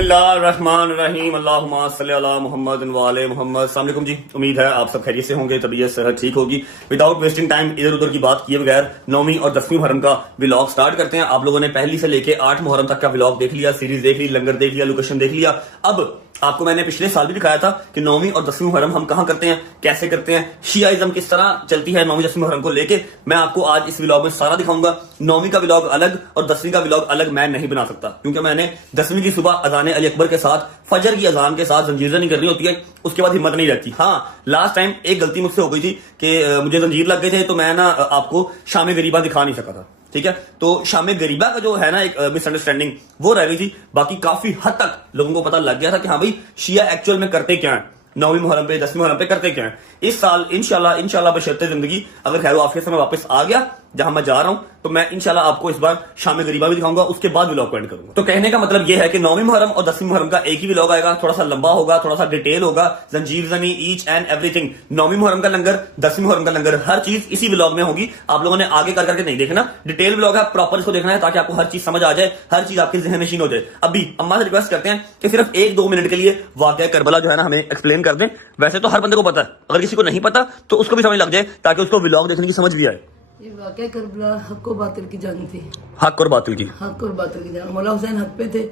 बिस्मिल्लाहिर्रहमानिर्रहीम अल्लाहुम्मा सल्ली अला मुहम्मद व आले मुहम्मद। अस्सलाम वालेकुम जी, उम्मीद है आप सब खैरियत से होंगे, तबीयत सेहत ठीक होगी। विदाउट वेस्टिंग टाइम इधर उधर की बात किए बगैर 9वीं और 10वीं मुहर्रम का व्लॉग स्टार्ट करते हैं। आप लोगों ने पहली से लेके 8 मुहर्रम तक का व्लॉग देख लिया, सीरीज देख ली, लंगर देख लिया, लोकेशन देख लिया। अब आपको मैंने पिछले साल भी दिखाया था कि 9वीं और 10वीं मुहर्रम हम कहां करते हैं, कैसे करते हैं, शियाइज्म किस तरह चलती है 9वीं 10वीं मुहर्रम को लेके। मैं आपको आज इस व्लॉग में सारा दिखाऊंगा। 9वीं का व्लॉग अलग और 10वीं का व्लॉग अलग मैं नहीं बना सकता, क्योंकि मैंने 10वीं की सुबह अजान अली अकबर के साथ, फजर की अजान के साथ जंजीर नहीं करनी होती है, उसके बाद हिम्मत नहीं रहती। हाँ, लास्ट टाइम एक गलती मुझसे हो गई थी कि मुझे जंजीर लग गए थे, तो मैं ना आपको शाम गरीबा दिखा नहीं सका था। ठीक है, तो शाम गरीबा का जो है ना एक मिसअंडरस्टैंडिंग वो रह गई थी। बाकी काफी हद तक लोगों को पता लग गया था कि हाँ भाई शिया एक्चुअल में करते क्या है, 9वीं मुहर्रम पे 10वीं मुहर्रम पे करते क्या है। इस साल इंशाल्लाह बशर्ते जिंदगी अगर खैर आफियत से मैं वापस आ गया जहां मैं जा रहा हूं, तो मैं इंशाल्लाह आपको इस बार शाम गरीबा भी दिखाऊंगा, उसके बाद व्लॉग एंड करूंगा। तो कहने का मतलब यह है कि 9वीं मुहर्रम और 10वीं मुहर्रम का एक ही व्लॉग आएगा, थोड़ा सा लंबा होगा, थोड़ा सा डिटेल होगा, जंजीर जनी ईच एंड एवरीथिंग। 9वीं मुहर्रम का लंगर, 10वीं मुहर्रम का लंगर, हर चीज इसी व्लॉग में होगी। आप लोगों ने आगे कर करके नहीं देखना, डिटेल व्लॉग है, प्रॉपर इसको देखना है ताकि आपको हर चीज समझ आ जाए, हर चीज आपके ज़हन नशीन हो जाए। अभी अम्मा से रिक्वेस्ट करते हैं कि सिर्फ 1-2 मिनट के लिए वाकया करबला जो है ना हमें एक्सप्लेन कर दें। वैसे तो हर बंदे को पता है, अगर किसी को नहीं पता तो उसको भी समझ लग जाए, ताकि उसको व्लॉग देखने की समझ भी आए। ये वाकया करबला हक और बातिल की जंग थी। हक और बातिल की, हक और बातिल की जंग। मौला हुसैन हक पे थे,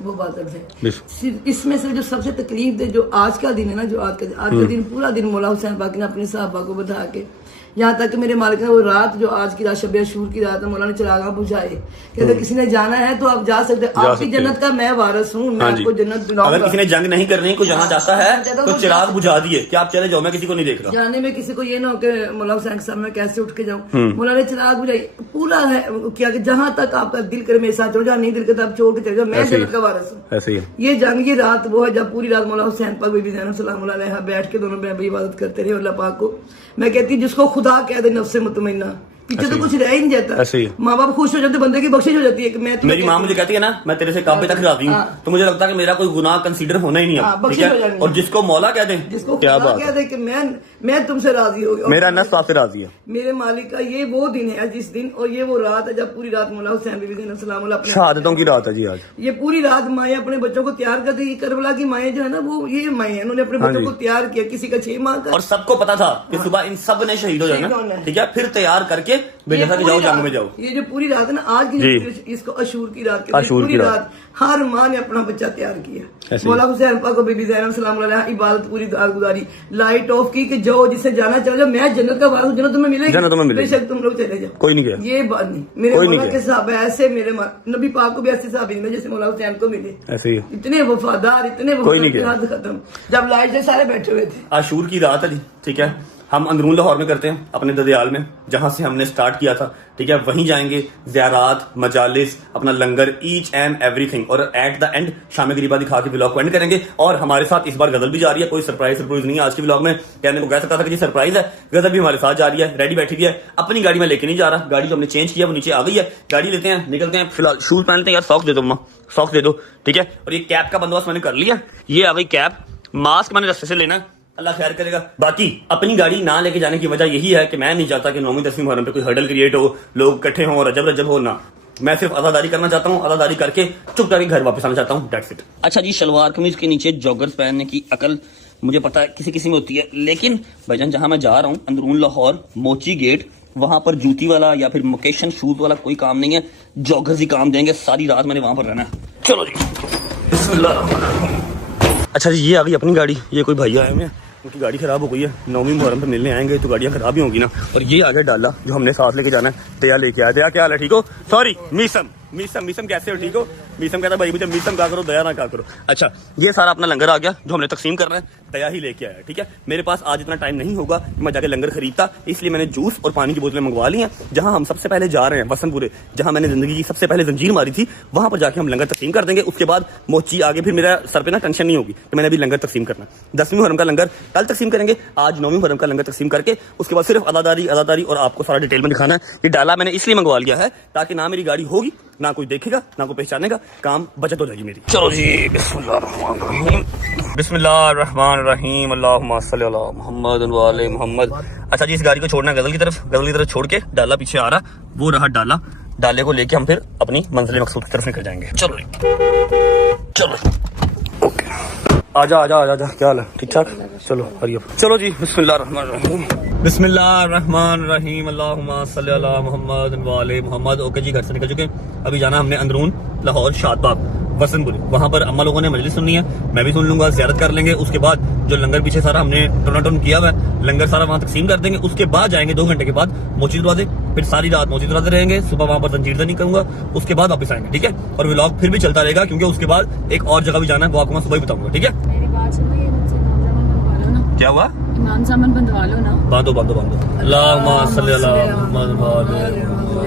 वो बातिल थे। इसमें से जो सबसे तकलीफ दे जो आज का दिन है ना, जो आज का दिन, पूरा दिन मौला हुसैन पाक ने अपने साहबा को बता के, यहाँ तक कि मेरे मालिक ने वो रात जो आज की रात शब अशूर की रात है, मौला ने चिरागा बुझाए कि अगर किसी ने जाना है तो आप जा सकते हैं, आपकी जन्नत का मैं वारिस हूँ, मैं आपको जन्नत दिलाऊंगा। अगर किसी ने जंग नहीं करनी, कोई जाना चाहता है तो चिराग बुझा दिए कि आप चले जाओ, मैं किसी को नहीं देख रहा। जाने में किसी को ये ना हो कि मौला हुसैन के सामने कैसे उठ के जाऊं। मौला ने चिराग बुझाई, पूरा है क्या कि जहां तक आपका दिल करे मेरे साथ चलो, जहाँ नहीं दिल करता आप छोड़ के चले जाओ, मैं जन्नत का वारिस हूँ। ऐसे ही ये जंग, ये रात वो है जब पूरी रात मौला हुसैन पाक बीबी ज़ैनब सलाम अलैहा बैठ के दोनों बहन इबादत करते रहे अल्लाह पाक को। मैं कहती जिसको खुदा कह दे नफ्से मुतमइन्ना, पीछे तो कुछ रह ही नहीं जाता। माँ बाप खुश हो जाते, बंदे की बख्शिश हो जाती है कि मैं, मेरी माँ मुझे कहती है ना मैं तेरे से काबे तक राजी हूँ, तो मुझे लगता है कि मेरा कोई गुनाह कंसीडर होना ही नहीं है। ठीक है, और जिसको मौला कह दे, जिसको क्या बात कह दे कि मैं तुमसे राजी हो, मेरा नफ्स आपसे राजी है, मेरे मालिक का ये वो दिन है जिस दिन, और ये वो रात है जब पूरी रात मौला हुसैन बीबी ज़ैनब सलाम अलैहा शहादतों की रात है जी। आज ये पूरी रात माएँ अपने बच्चों को तैयार करती है। करबला की माएँ जो है ना, वो ये माएँ हैं, उन्होंने अपने बच्चों को तैयार किया, किसी का 6 माह का, और सबको पता था कि सुबह इन सब ने शहीद हो जाना। ठीक है, फिर तैयार करके भेजा था कि जाओ जंग में जाओ। ये जो पूरी रात है ना आज की, इसको अशूर की रात कहते हैं। पूरी रात हर माँ ने अपना बच्चा तैयार किया। मौला हुसैन पाक को बीबी ज़ैनब सलाम अलैहा इबादत पूरी रात गुजारी, लाइट ऑफ की कि जाओ जिसे जाना चले जाओ, मैं जन्नत का वारिस हूं, जन्नत तुम्हें मिलेगी, बेशक तुम लोग चले जाओ। कोई नहीं गया, ये बात नहीं। मेरे मौला के साहब ऐसे, मेरे नबी पाक को भी ऐसे साहब मिले जैसे मौला हुसैन को मिले, ऐसे ही इतने वफादार, इतने वफादार। खत्म जब लाइट से सारे बैठे हुए थे। आशूर की रात है जी। ठीक है, हम अंदरून लाहौर में करते हैं, अपने ददियाल में जहां से हमने स्टार्ट किया था। ठीक है, वहीं जाएंगे, ज़ियारात, मजालिस, अपना लंगर, ईच एंड एवरीथिंग, और एट द एंड शाम गरीबा दिखा के व्लॉग को एंड करेंगे। और हमारे साथ इस बार गजल भी जा रही है, कोई सरप्राइज नहीं है आज के व्लॉग में। कहने को कह सकता था कि सरप्राइज है, गजल भी हमारे साथ जा रही है, रेडी बैठी हुई है। अपनी गाड़ी में लेके नहीं जा रहा, गाड़ी जो हमने चेंज किया वो नीचे आ गई है। गाड़ी लेते हैं, निकलते हैं। फिलहाल शूज पहनते हैं, यार सॉक्स दे दो अम्मा, सॉक्स दे दो। ठीक है, और ये कैप का बंदोबस्त मैंने कर लिया, ये आ गई कैप। मास्क मैंने रस्ते से लेना, अल्लाह खैर करेगा। बाकी अपनी गाड़ी ना लेके जाने की वजह यही है कि मैं नहीं चाहता कि 9वीं 10वीं मुहर्रम पे कोई हर्डल क्रिएट हो, लोग इकट्ठे हों, रजब हो ना। मैं सिर्फ अज़ादारी करना चाहता हूँ, अज़ादारी करके चुप करके घर वापस आना चाहता हूँ, दैट्स इट। अच्छा जी, शलवार कमीज के नीचे जॉगर्स पहनने की अकल मुझे पता है किसी किसी में होती है, लेकिन भाईजान जहां मैं जा रहा हूँ अंदरून लाहौर मोची गेट, वहां पर जूती वाला या फिर मोकेशन शूज वाला कोई काम नहीं है, जॉगर्स ही काम देंगे। सारी रात मैंने वहां पर रहना है। चलो जी, अच्छा जी, ये आ गई अपनी गाड़ी। ये कोई भैया आए हुए हैं, उनकी गाड़ी खराब हो गई है, 9वीं मुहर्रम पे मिलने आएंगे तो गाड़ियां खराब ही होंगी ना। और ये आ गया डाला जो हमने साथ लेके जाना है। तैयार लेके आया, क्या हाल है, ठीक हो? सॉरी मीसम कैसे हो, ठीक हो? मीसम कहता भाई मुझे मीसम का करो, दया ना का करो। अच्छा, ये सारा अपना लंगर आ गया जो हमने तकसीम करना है, दया ही लेके आया। ठीक है, मेरे पास आज इतना टाइम नहीं होगा कि मैं जाके लंगर खरीदता, इसलिए मैंने जूस और पानी की बोतलें मंगवा ली हैं। जहां हम सबसे पहले जा रहे हैं वसनपुरे, जहां मैंने जिंदगी की सबसे पहले जंजीर मारी थी, वहां पर जाके हम लंगर तकसीम कर देंगे। उसके बाद मोची आगे, फिर मेरा सर पे ना टेंशन नहीं होगी कि मैंने अभी लंगर तकसीम करना। 10वीं मुहर्रम का लंगर कल तकसीम करेंगे, आज 9वीं मुहर्रम का लंगर तकसीम करके उसके बाद सिर्फ अदादारी और आपको सारा डिटेल में दिखाना है। ये डाला मैंने इसलिए मंगवा लिया है ताकि ना मेरी गाड़ी होगी, ना कोई देखेगा, ना कोई पहचानेगा, काम बचत हो जाएगी मेरी। चलो जी, बिस्मिल्लाहिर्रहमानिर्रहीम अल्लाहुम्मा सल्ली अला मुहम्मद व आले मुहम्मद। अच्छा जी, इस गाड़ी को छोड़ना गजल की तरफ छोड़ के, डाला पीछे आ रहा, वो रहा डाला। डाले को लेके हम फिर अपनी मंजिल मकसूद की तरफ निकल जाएंगे। चलो। आजा आजा आजा आजा, क्या हाल है? ठीक ठाक, चलो हरियप। चलो जी, बिस्मिल्लाहिर्रहमानिर्रहीम, बिस्मिल्लाहिर्रहमानिर्रहीम, अल्लाहुम्मा सल्ली अला मुहम्मद व आले मुहम्मद। ओके जी, घर से निकल चुके हैं। अभी जाना हमने अंदरून लाहौर शादबाग वसनपुरी, वहाँ पर अम्मा लोगों ने मजलिस सुननी है, मैं भी सुन लूंगा, ज़ियारत कर लेंगे। उसके बाद जो लंगर पीछे सारा हमने टोनाटोन किया हुआ है, लंगर सारा वहाँ तकसीम कर देंगे। उसके बाद जाएंगे 2 घंटे के बाद मोची दरवाजे, फिर सारी रात मोची दरवाजे रहेंगे। सुबह वहाँ पर जंजीरदानी करूंगा, उसके बाद वापस आएंगे, ठीक है। और व्लॉग फिर भी चलता रहेगा, क्योंकि उसके बाद एक और जगह भी जाना है, वो आपको मैं सुबह ही बताऊंगा, ठीक है। मेरी बात सुनो, ये मुझसे इमाम सामान बनवा लो ना। क्या हुआ? इमाम सामान बनवा लो ना। बांधो बांधो बांधो। अल्लाहुम्मा सल्ली अला मुहम्मद व आले मुहम्मद।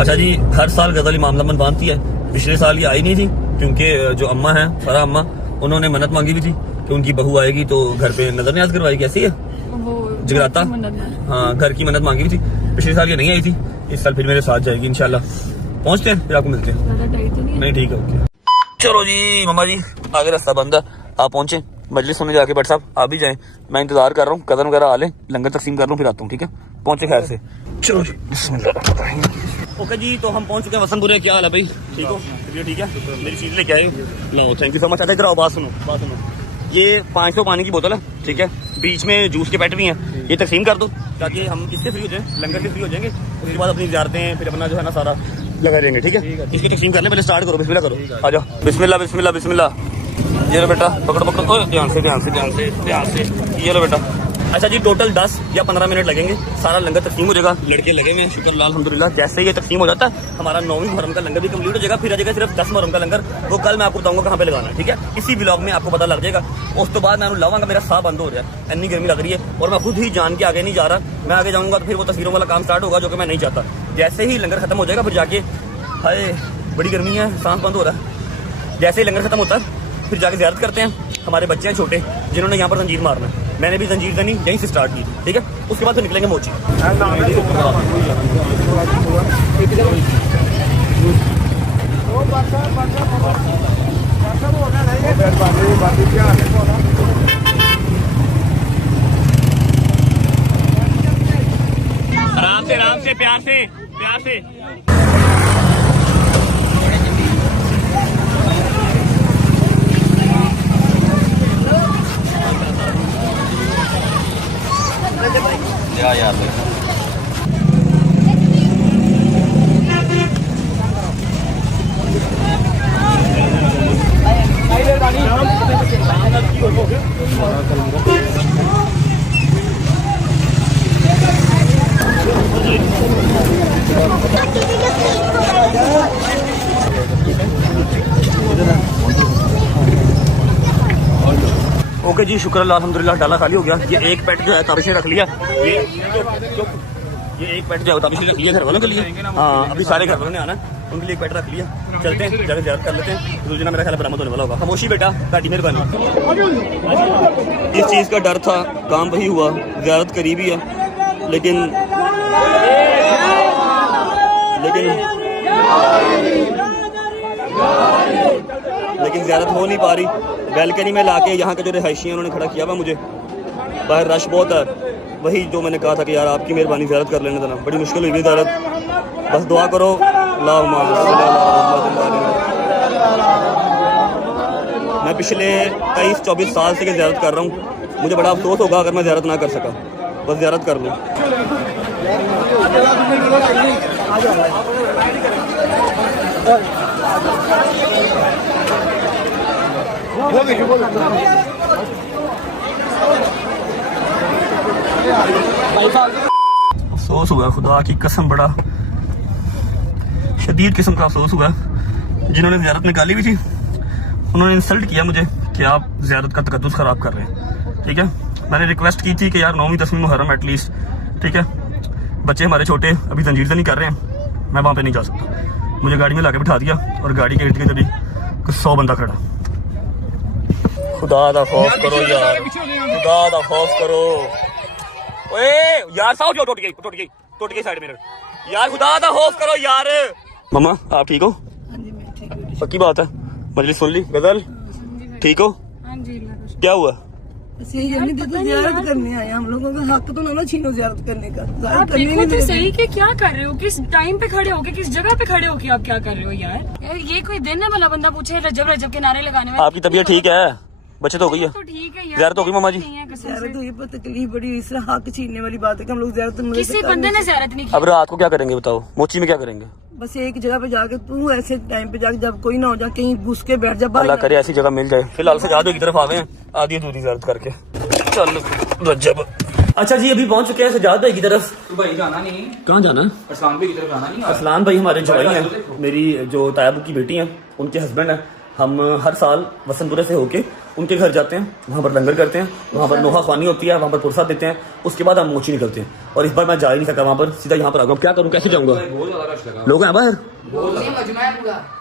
अच्छा जी, हर साल गजल इमाम सामान बांधती है। पिछले साल ये आई नहीं थी, क्योंकि जो अम्मा है फरा अम्मा, उन्होंने मन्नत मांगी हुई थी कि उनकी बहू आएगी तो घर पे नजर न्याज करवाएगी। कैसी है जगराता? हाँ, घर की मन्नत मांगी हुई थी। पिछले साल ये नहीं आई थी, इस साल फिर मेरे साथ जाएगी इंशाल्लाह। पहुंचते हैं, फिर आपको मिलते हैं। नहीं ठीक है, ओके। चलो जी मामा जी, आगे रास्ता बंद है, आप पहुंचे मजलिस सुनने जाके। बट साहब आप भी जाएं, मैं इंतजार कर रहा हूँ, कदम वगैरह आ ले, लंगर तकसीम कर लूँ, फिर आता हूँ, ठीक है। पहुंचे खैर से। चलो जी, बिस्मिल्लाह। ओके जी, तो हम पहुंच चुके हैं वसनपुरे। क्या हाल है भाई? ठीक हो? ठीक है, मेरी चीज लेके आए हो। लो, थैंक यू सो मच। अच्छा इधर आओ, बात सुनो, बात सुनो। ये 500 पानी की बोतल है, ठीक है, बीच में जूस के पैकेट भी हैं, ये तकसीम कर दो ताकि हम किससे फ्री हो जाएं, लंगर से फ्री हो जाएंगे। उसके बाद अपनी ज़ियारतें फिर अपना जो है ना सारा लगा देंगे, ठीक है। इसकी तकसीम कर ले, पहले स्टार्ट करो, बिस्मिल्लाह करो, आ जाओ। बिस्मिल्लाह बिस्मिल्लाह बिस्मिल्लाह। ये लो बेटा, पकड़ो पकड़ो, ओए ध्यान से ध्यान से ध्यान से ध्यान से। ये लो बेटा। अच्छा जी, टोटल 10 या 15 मिनट लगेंगे, सारा लंगर तकसीम हो जाएगा। लड़के लगे हुए हैं, शुक्र अल्हम्दुलिल्लाह। जैसे ही ये तकसीम हो जाता है, हमारा 9वीं मुहर्रम का लंगर भी कंप्लीट हो जाएगा। फिर आ जाएगा सिर्फ 10 मुहर्रम का लंगर, वो कल मैं आपको बताऊंगा कहाँ पे लगाना है, ठीक है। इसी ब्लॉग में आपको पता लग जाएगा। उस तो बाद मैं लावांगा, मेरा साह बंद हो रहा है, इतनी गर्मी लग रही है, और मैं खुद ही जान के आगे नहीं जा रहा। मैं आगे जाऊंगा तो फिर वो तस्वीरों वाला काम स्टार्ट होगा, जो कि मैं नहीं चाहता। जैसे ही लंगर खत्म हो जाएगा, फिर जाके, हाय बड़ी गर्मी है, सांस बंद हो रहा है। जैसे ही लंगर खत्म होता है, फिर जाके ज़ियारत करते हैं। हमारे बच्चे हैं छोटे, जिन्होंने यहाँ पर जंजीर मारना है, मैंने भी जंजीर दनी यहीं से स्टार्ट की, ठीक है। उसके बाद फिर निकलेंगे मोची। आराम से प्यार से प्यार से। यार ओके जी, शुक्र अल्लाह अल्हम्दुलिल्लाह, डाला खाली हो गया। ये एक पेट जो है ताबिश ने रख लिया, ये एक पेट जो है ताबिश ने रख लिया घर वालों के लिए। हाँ, अभी सारे घर वालों ने आना है, उनके लिए एक पेट रख लिया। चलते हैं, जाकर ज़ियारत कर लेते हैं। तो मेरा ख्याल बरामद होने वाला होगा। खामोशी बेटा, काटी मेहरबानी। इस चीज़ का डर था, काम वही हुआ, ज़ियारत करीबी है, लेकिन ज़ियारत हो नहीं पा रही। बैल्कनी में लाके यहाँ के जो रिहायशी हैं उन्होंने खड़ा किया हुआ मुझे, बाहर रश बहुत है। वही जो मैंने कहा था कि यार आपकी मेहरबानी ज़ियारत कर लेने देना, बड़ी मुश्किल हुई ज़ियारत। बस दुआ करो। मैं पिछले 23-24 साल से ज़ियारत कर रहा हूँ, मुझे बड़ा अफसोस होगा अगर मैं ज़ियारत ना कर सका। बस ज़ियारत कर लूँ। अफसोस हुआ, खुदा की कसम, बड़ा शदीद किस्म का अफसोस हुआ। जिन्होंने ज़ियारत निकाली हुई थी, उन्होंने इंसल्ट किया मुझे कि आप ज़ियारत का तकद्दुस ख़राब कर रहे हैं, ठीक है। मैंने रिक्वेस्ट की थी कि यार 9वीं 10वीं मुहर्रम एटलीस्ट, ठीक है। बच्चे हमारे छोटे अभी जंजीर नहीं कर रहे हैं, मैं वहाँ पे नहीं जा सकता। मुझे गाड़ी में लाके बिठा दिया, और गाड़ी के इर्द गिर्द अभी 100 बंदा खड़ा। खुदा दा खौफ करो यार, खुदा दा खौफ करो। ओए यार, साउथ जो टूट गई साइड मिरर यार, खुदा दा खौफ करो यार। मम्मा आप ठीक हो? पक्की बात है? मजलिस सुन ली? गजल ठीक हो? क्या हुआ? बस यही है, नहीं तो ज़ियारत करने आए हम लोगों का हक तो ना छीनो ज़ियारत करने का। आप देखो तो सही कि क्या कर रहे हो, किस टाइम पे खड़े होके, किस जगह पे खड़े होके आप क्या कर रहे हो यार ये कोई दिन है भला बंदा पूछे रजब रजब के नारे लगाने में। आपकी तबीयत ठीक है? बचत हो गई है? तो ठीक है यार, ज़ियारत हो गई मामा जी? ज़ियारत हुई पर तकलीफ बड़ी, इस तरह हक छीनने वाली बात है कि हम लोग ज़ियारत किसी बंदे ने ज़ियारत नहीं की। अब रात को क्या करेंगे बताओ, मोची में क्या करेंगे? बस एक जगह पे जाके तू ऐसे टाइम पे जाके जब कोई ना हो जाए कहीं घुस के बैठ जा। अल्लाह करे ऐसी जगह मिल जाए। फिलहाल सजाद की तरफ आ गए हैं, आधी अधूरी ज़ियारत करके। चल रजब। अच्छा जी, अभी पहुंच चुके हैं सजाद भाई की तरफ। तो भाई जाना नहीं, कहाँ जाना है? अरसलान भाई की तरफ जाना नहीं। असलान भाई हमारे जवाई हैं, मेरी जो तायाबू की बेटी हैं उनके हस्बैंड हैं। हम हर साल वसंतपुरे से होके उनके घर जाते हैं, वहाँ पर लंगर करते हैं, वहाँ पर नोहा ख्वानी होती है, वहाँ पर पुरसा देते हैं, उसके बाद हम मोची निकलते हैं। और इस बार मैं जा ही नहीं सका वहाँ पर, सीधा यहाँ पर आ गया। क्या करूँ, कैसे जाऊँगा? बहुत ज्यादा रश लगा, लोग हैं बाहर, बहुत ज्यादा।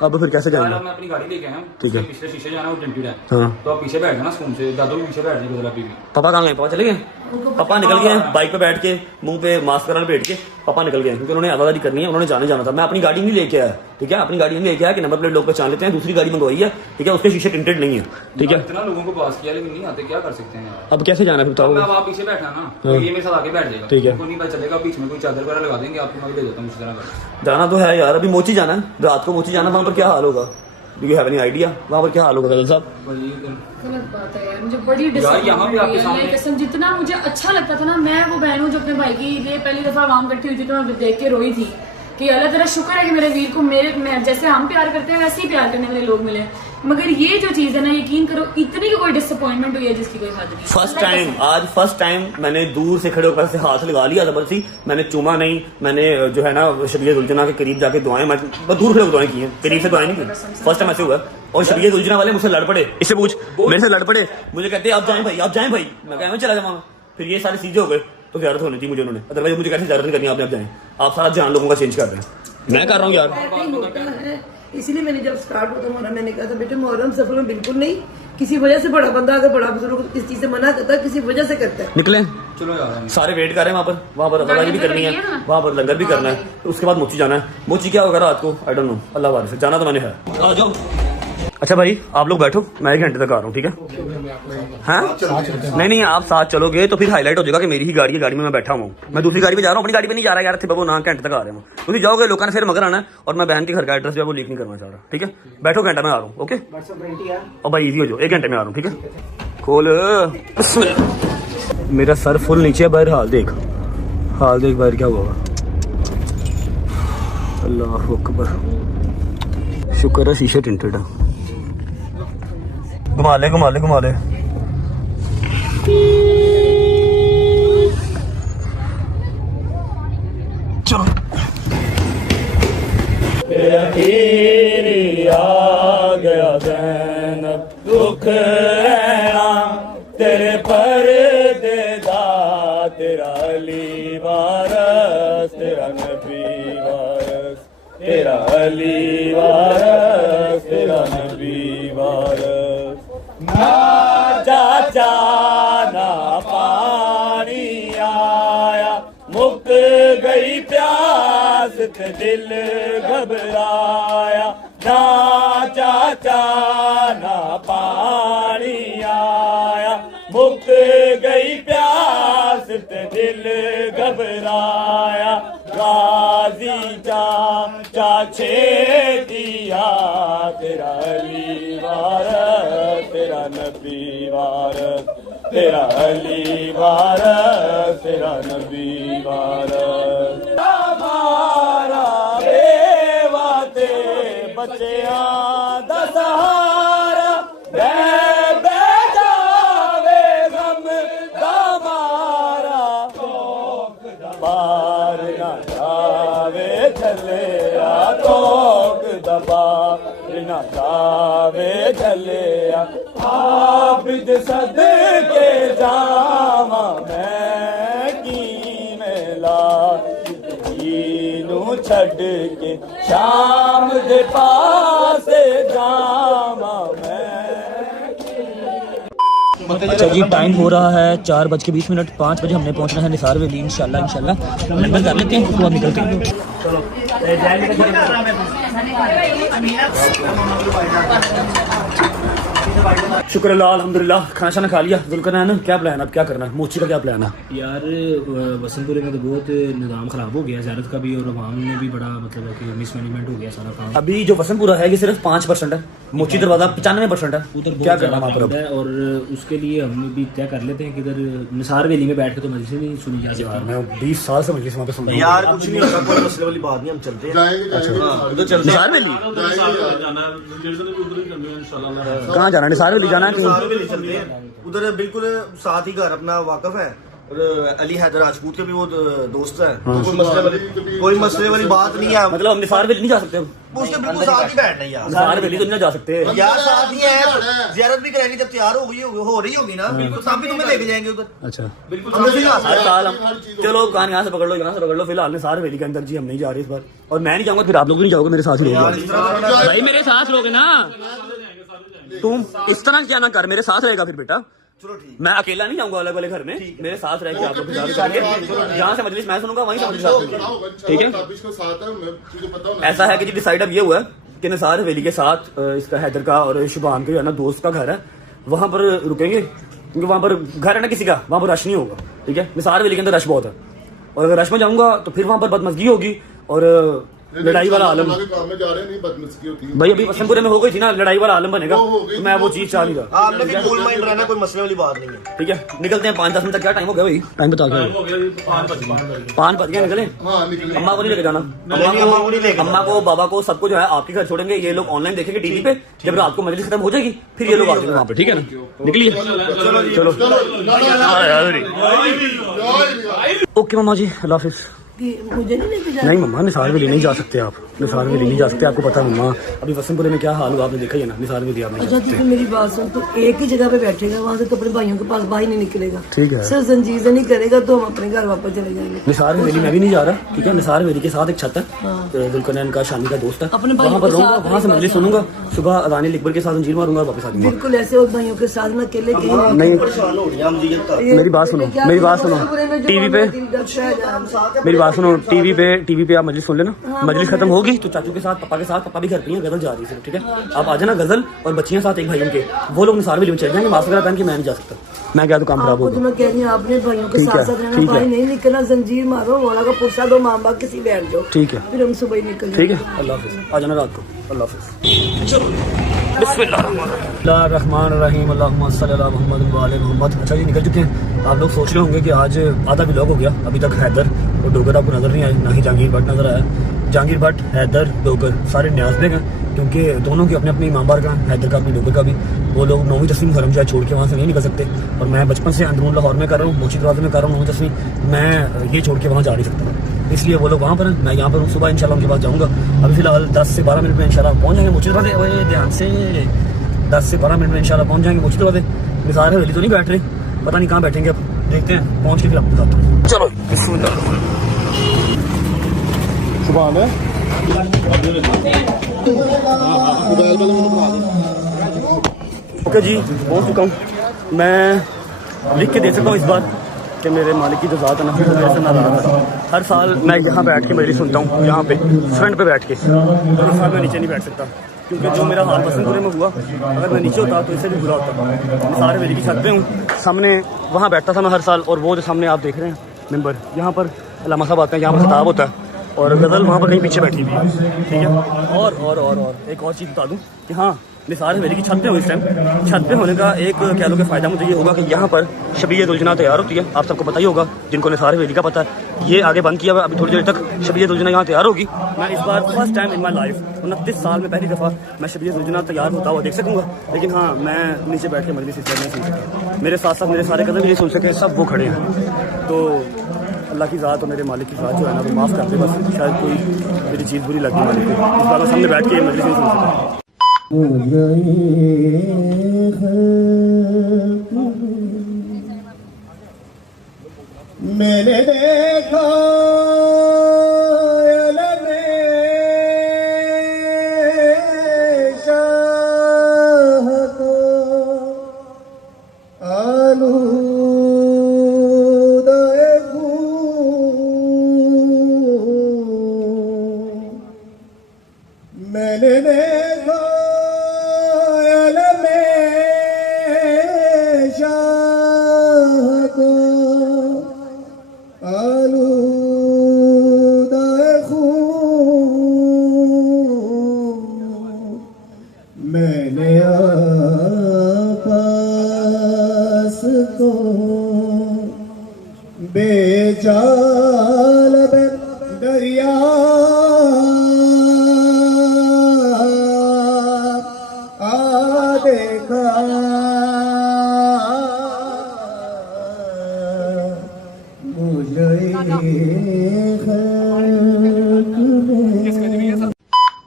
अब फिर कैसे यार जाएंगे? मैं अपनी गाड़ी लेके आया हूँ, ठीक है। पिछले शीशे जाना वो डेंटेड है, हाँ, तो आप पीछे बैठ जाना स्कूल से, दादू भी पीछे बैठ जाए बदला भी। पापा कहाँ गए? पापा चले गए? पापा निकल गए हैं बाइक पे बैठ के, मुंह पे मास्क वगैरह बैठ के पापा निकल गए हैं, क्योंकि उन्होंने आवाजाही करनी है, उन्होंने जाना था। मैं अपनी गाड़ी नहीं लेके आया, ठीक है? अपनी गाड़ी नहीं लेके आया कि नंबर प्लेट लोग पहचान लेते हैं, दूसरी गाड़ी मंगवाई है, ठीक है? उसके शीशे टिंटेड नहीं है, ठीक है? इतना लोगों को पास किया लेकिन नहीं आते, क्या कर सकते हैं यार। अब कैसे जाना है फिर बताओ? अब आप पीछे बैठा ना, तो ये मेरे साथ आगे बैठ जाएगा, ठीक है। उनको नहीं पता चलेगा, बीच में कोई चादर वगैरह लगा देंगे, आपको मैं ले जाता हूँ उसी तरह कर। जाना तो है यार, अभी मोची जाना है, रात को मोची जाना, वहाँ पर क्या हाल होगा? Do you have any idea वहाँ पर क्या हाल होगा गजल साहब? गलत बात है यार, मुझे बड़ी यार यहाँ पे आपके सामने कसम, जितना मुझे अच्छा लगता था ना, मैं वो बहन हूँ जो अपने भाई की लिए पहली दफा आवाम इकट्ठी हुई थी तो मैं देख के रोई थी कि अल्लाह तेरा शुक्र है कि मेरे वीर को मैं जैसे हम प्यार करते हैं वैसे ही प्यार करने वाले लोग मिले। मगर ये जो चीज है ना, यकीन करो इतनी की कोई डिसअपॉइंटमेंट हुई है जिसकी कोई हद नहीं। फर्स्ट टाइम मैंने दूर से खड़े होकर से हाथ लगा लिया जबरदस्ती, मैंने चूमा नहीं, मैंने जो है ना शबीयत उलझना के करीब जाके दुआएं, मैं दूर खड़े दुआएं की हैं, करीब से दुआएं नहीं की। फर्स्ट टाइम ऐसे हुआ। और शबीयत उलझना वाले मुझसे लड़ पड़े, इससे पूछ, मेरे से लड़ पड़े, मुझे कहते आप जाएं भाई, आप जाएं भाई, मैं कहा मैं चला जाऊंगा। फिर ये सारी चीजें हो गए तो ज़ियारत होनी थी मुझे, उन्होंने अदरवाइज मुझे कैसे ज़ियारत नहीं करनी, आप जाएं। आप सारा जान लोगों का चेंज कर रहे हैं, मैं कर रहा हूँ यार। इसलिए मैंने जब स्टार्ट होता हमारा, मैंने कहा था बेटे मुहर्रम सफर में बिल्कुल नहीं, किसी वजह से बड़ा बंदा अगर बड़ा बुजुर्ग इस चीज से मना करता है, किसी वजह से करता है। निकले चलो यार, सारे वेट कर रहे हैं वहाँ पर अदालत भी करनी है, वहाँ पर लंगर भी करना है, उसके बाद मोची जाना है। मोची क्या होगा रात को आई डोंट नो, अल्लाह वाले से जाना तो मैंने है। आ जाओ। अच्छा भाई आप लोग बैठो, मैं 1 घंटे तक आ रहा हूँ, ठीक है? हाँ नहीं आप साथ चलोगे तो फिर हाईलाइट हो जाएगा कि मेरी ही गाड़ी है, गाड़ी में मैं बैठा हूँ, मैं दूसरी गाड़ी में जा रहा हूँ, अपनी गाड़ी में नहीं जा रहा यार। थे बाबू ना घंटे तक आ रहे हो, तुम जाओगे लोगों ने फिर मगर आना है, और मैं बहन के घर का एड्रेस जो है वो लीक नहीं करना चाह रहा, ठीक है? बैठो, घंटा में आ रहा हूँ, ओके? और भाई इजी हो जाओ, 1 घंटे में आ रहा हूँ, ठीक है? खोल। मेरा सर फुल नीचे है, बाहर हाल देख बाहर क्या हुआ। अल्लाह अकबर, शुक्र है शीशे टिंटेड है। घुमा ले चलो। आ गया ज़ैनब दुख रहना तेरे पर्देदा, तेरा अली वारस, तेरा नबी वारस, तेरा अली वारस, तेरा नबी वारस। ना चाचा ना पानी आया, मुक गई प्यास ते दिल घबराया। ना चाचा ना पानी आया, मुक गई प्यास ते दिल घबराया। गाजी चाचा छेतिया, तेरा अली वारस, तेरा नबी वारस, तेरा अली वारस, तेरा नबी वारस। हमारा बेवा ते बच्चियां दा सहारा, जावे गम दा मारा, पार ना जावे चलिया, तोक दबार ना जावे चलिया। आबिद सदके जावा मैं की मेला, नू छड़ के शाम दे पास जावा मैं। अच्छा जी टाइम हो रहा है 4:20, 5 बजे हमने पहुंचना है निसार वैली, इंशाल्लाह लंगर कर लेते हैं, उसके बाद निकलते हैं। चलो शुक्र अल्लाह अल्हम्दुलिल्लाह। खाना शाना खा लिया। जुल्करनैन क्या प्लान अब क्या करना है? मोची का क्या प्लान है? यार वसंतपुरे में तो बहुत निज़ाम ख़राब हो गया ज़्यारत का भी, और अवाम में भी बड़ा मतलब है कि मिसमैनेजमेंट हो गया सारा काम। अभी जो वसंतपुरा है ये सिर्फ 5% है, मोची दरवाजा 95% है। उधर क्या बहुत करना वहाँ पर अब? है, और उसके लिए हम भी तय कर लेते हैं कि इधर निसार वैली में बैठ के तो मजलिस नहीं सुनी जा सकती। मैं 20 साल से मजलिस वहाँ पे सुन रहा हूँ। यार कुछ नहीं होगा, कोई मसले वाली बात नहीं, हम चलते हैं। उधर चलते निसार वैली कहाँ जाना है? निसार वैली जाना है क्यों? चलते हैं उधर, बिल्कुल साथ ही घर अपना वाकफ है, और अली हैदर राजपूत के भी वो दोस्त है, तो कोई मसले वाली बात नहीं है। मतलब हम निसार वैली नहीं जा सकते? उसके बिल्कुल साथ ही बैठना है यार, निसार वैली तो नहीं जा सकते यार साथ ही है। जियारत भी कराएंगे जब तैयार हो रही होगी ना, बिल्कुल तब भी तुम्हें लेके जाएंगे उधर। अच्छा बिल्कुल समझ नहीं आ हर साल हम चलो कान यहाँ से पकड़ लो, यहाँ से पकड़ लो। फिलहाल निसार वैली के अंदर जी हम नहीं जा रहे इस बार, और मैं नहीं जाऊंगा, फिर आप लोग भी नहीं जाओगे, मेरे साथ ही रहोगे भाई, मेरे साथ रहोगे ना तुम। इस तरह क्या ना कर, मेरे साथ रहेगा फिर बेटा। चलो ठीक, मैं अकेला नहीं जाऊंगा अलग अलग घर में, मेरे साथ रह के आप लोग गुजारिश करेंगे। जहाँ से मजलिस मैं सुनूंगा वहीं से मजलिस आप सुनिए, ठीक है? ऐसा है कि जी डिसाइड अब ये हुआ है कि निसार वैली के साथ इसका हैदर का और शुभान के जो है ना दोस्त का घर है, वहां पर रुकेंगे, क्योंकि वहां पर घर है ना किसी का, वहां पर रश नहीं होगा, ठीक है? निसार वैली के अंदर रश बहुत है, और अगर रश में जाऊंगा तो फिर वहां पर बदमजगी होगी और लड़ाई वाला आलम। भाई अभी वसंतपुरे में हो गई थी ना लड़ाई वाला आलम बनेगा, तो मैं वो चीज चाह नहीं रहा। आपने भी कूल माइंड रहना, कोई मसले वाली बात नहीं है। ठीक है निकलते हैं। 5-10 मिनट तक क्या टाइम हो गया भाई? टाइम बता के 5 बज गए। निकले? अम्मा को नहीं लेके जाना, अम्मा को बाबा को सबको जो है आपके घर छोड़ेंगे। ये लोग ऑनलाइन देखेंगे टीवी पे, जब रात को मजलिस खत्म हो जाएगी फिर ये लोग आ जाएंगे वहाँ पे, ठीक है ना? निकलिए चलो। ओके मम्मा जी, अल्लाह हाफिज। मुझे नहीं लेके जाना। नहीं मम्मा निसार वैली नहीं जा सकते आप, निसार वैली नहीं जा सकते। आपको पता है मम्मा अभी वसंतपुरे में क्या हाल हुआ आपने देखा ही है ना, निसार वैली आप नहीं जा अच्छा सकते। ठीक है, मेरी बात सुन, तो एक ही जगह पे बैठेगा, वहाँ से तो अपने भाइयों के पास बाहर नहीं निकलेगा। ठीक है सर जंजीर से नहीं करेगा तो हम अपने घर वापस चले जाएंगे। निसार वैली में भी नहीं जा रहा, ठीक है? निसार वैली के साथ एक छत है, जुल्करनैन का शानी का दोस्त है, अपने भाइयों वहाँ पर के रहूंगा, साथ वहाँ से मजलिस सुनूंगा, सुबह अदानी लिखबर के साथ जंजीर मारूंगा और वापस आ जाऊंगा। बिल्कुल ऐसे और भाइयों के साथ में अकेले कहीं नहीं परेशान हो रही है हम जी तक। मेरी बात सुनो, मेरी बात सुनो, टीवी पे मेरी बात सुनो, टीवी पे आप मजलिस सुन लेना। मजलिस खत्म होगी तो चाचू के साथ, पापा के साथ, पापा भी घर पे हैं, गजल जा रही है, ठीक है? आप आ जाना, गजल और बच्चियां साथ एक भाई उनके, वो लोग निसार वैली में चले जाएंगे। मास्क वगैरह पहन के मैं नहीं जा सकता, मैं गया तो काम खराब आपको तो होगा। मैं कह रही हूँ आपने भाइयों के ठीक साथ है, साथ रहना, ठीक है। भाई नहीं निकलना, जंजीर मारो, मोला का पुरसा दो, माँ बाप किसी बैठ जाओ, ठीक है फिर हम सुबह ही निकल ठीक है। अल्लाह हाफिज, आ जाना रात को। अल्लाह हाफिज। चलो बिस्मिल्लाहिर्रहमानिर्रहीम, अल्लाहुम्मा सल्ली अला मुहम्मद व आले मुहम्मद। अच्छा जी निकल चुके हैं। आप लोग सोच रहे होंगे कि आज आधा व्लॉग हो गया, अभी तक हैदर और डोगर आपको नजर नहीं आए, ना ही जहांगीर भट्ट नजर आया। जहांगीर भट्ट, हैदर, डोगर सारे न्याज बेग हैं, क्योंकि दोनों के अपने अपने इमाम बार का, हैदर का अपने डोगर का भी। वो लोग 9वीं 10वीं मुहर्रम जो है छोड़ के वहाँ से नहीं निकल सकते, और मैं बचपन से अंदरून लाहौर में कर रहा हूँ, मोची दरवाजे में कर रहा हूँ 9वीं 10वीं, मैं ये छोड़ के वहाँ जा नहीं सकता, इसलिए वो लोग वहाँ पर हैं, मैं यहाँ पर हूँ। सुबह इंशाल्लाह उनके पास जाऊँगा। अभी फिलहाल 10 से 12 मिनट में इंशाल्लाह पहुँच जाएंगे मोची दरवाजे। ध्यान से 10 से 12 मिनट में इंशाल्लाह पहुँच जाएंगे मोची दरवाजे। निसार वैली तो नहीं बैठ रहे, पता नहीं कहाँ बैठेंगे, अब देखते हैं, पहुँच के फिर आपको बताता हूँ। चलो सुभान है। ओके जी पहुँच चुका हूँ। मैं लिख के दे सकता हूँ इस बार कि मेरे मालिक की जो ज़ात है ना वो मेरे से नाराज़ है। हर साल मैं यहाँ बैठ के मजलिस सुनता हूँ, यहाँ पे फ्रंट पे बैठ के, और इस साल मैं नीचे नहीं बैठ सकता, क्योंकि जो मेरा हाल वसंतपुरे में हुआ, अगर मैं नीचे होता तो इससे भी बुरा होता। मैं सारे वैली की छत पे हूँ, सामने वहाँ बैठता था मैं हर साल, और वो जो सामने आप देख रहे हैं मेंबर, यहाँ पर अल्लामा साहब आते हैं, यहाँ पर खिताब होता है, और गज़ल वहाँ पर कहीं पीछे बैठी हुई है, ठीक है? और एक और चीज़ बता दूँ कि हाँ निसार वैली की छत पे हूँ इस टाइम। छत पे होने का एक कह लो कि फ़ायदा मुझे ये होगा कि यहाँ पर शबीयत उलझना तैयार होती है, आप सबको पता ही होगा, जिनको निसार वैली का पता है। ये आगे बंद किया हुआ, अभी थोड़ी देर तक शबीयत उलझना यहाँ तैयार होगी। मैं इस बार first time in my life 29 साल में पहली दफ़ा मैं शबीयत उलझना तैयार होता हुआ देख सकूँगा, लेकिन हाँ मैं नीचे बैठ के मजलिस इस नहीं सुन सका। मेरे साथ साथ मेरे सारे कदम भी नहीं सुन सके, सब वो खड़े हैं। तो अल्लाह की ज़ात और मेरे मालिक की ज़ात जो है ना वो माफ़ कर दे, बस शायद कोई मेरी चीज़ बुरी लगी मालिक को, इस बार सामने बैठ के मजलिस नहीं सुन सका। मैंने देखा शाह को मैंने देखा को आलूदा खून मैंने आपस को बेजाल दरिया आ देखा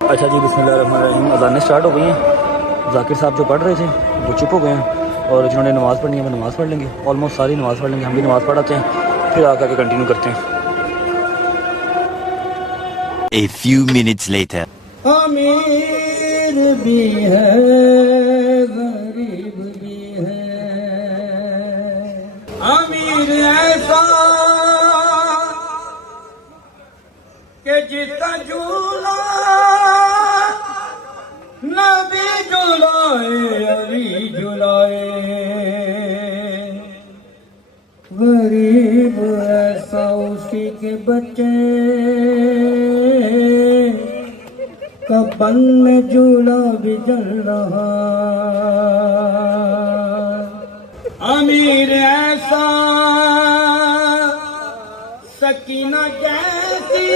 अच्छा जी, बिस्मिल्लाहिर्रहमानिर्रहीम। अज़ानें स्टार्ट हो गई हैं। जाकिर साहब जो पढ़ रहे थे वो चुप हो गए हैं, और जिन्होंने नमाज़ पढ़नी है वो नमाज़ पढ़ लेंगे। ऑलमोस्ट सारी नमाज़ पढ़ लेंगे, हम भी नमाज़ पढ़ाते हैं, फिर आकर के कंटिन्यू करते हैं। A few minutes later. अमीर भी है गरीब भी है, अमीर ऐसा के जितना झूला नबी झुलाए अली झुलाए, गरीब ऐसा उसी के बच्चे कपन में झूला भी जल रहा, अमीर ऐसा सकीना जैसी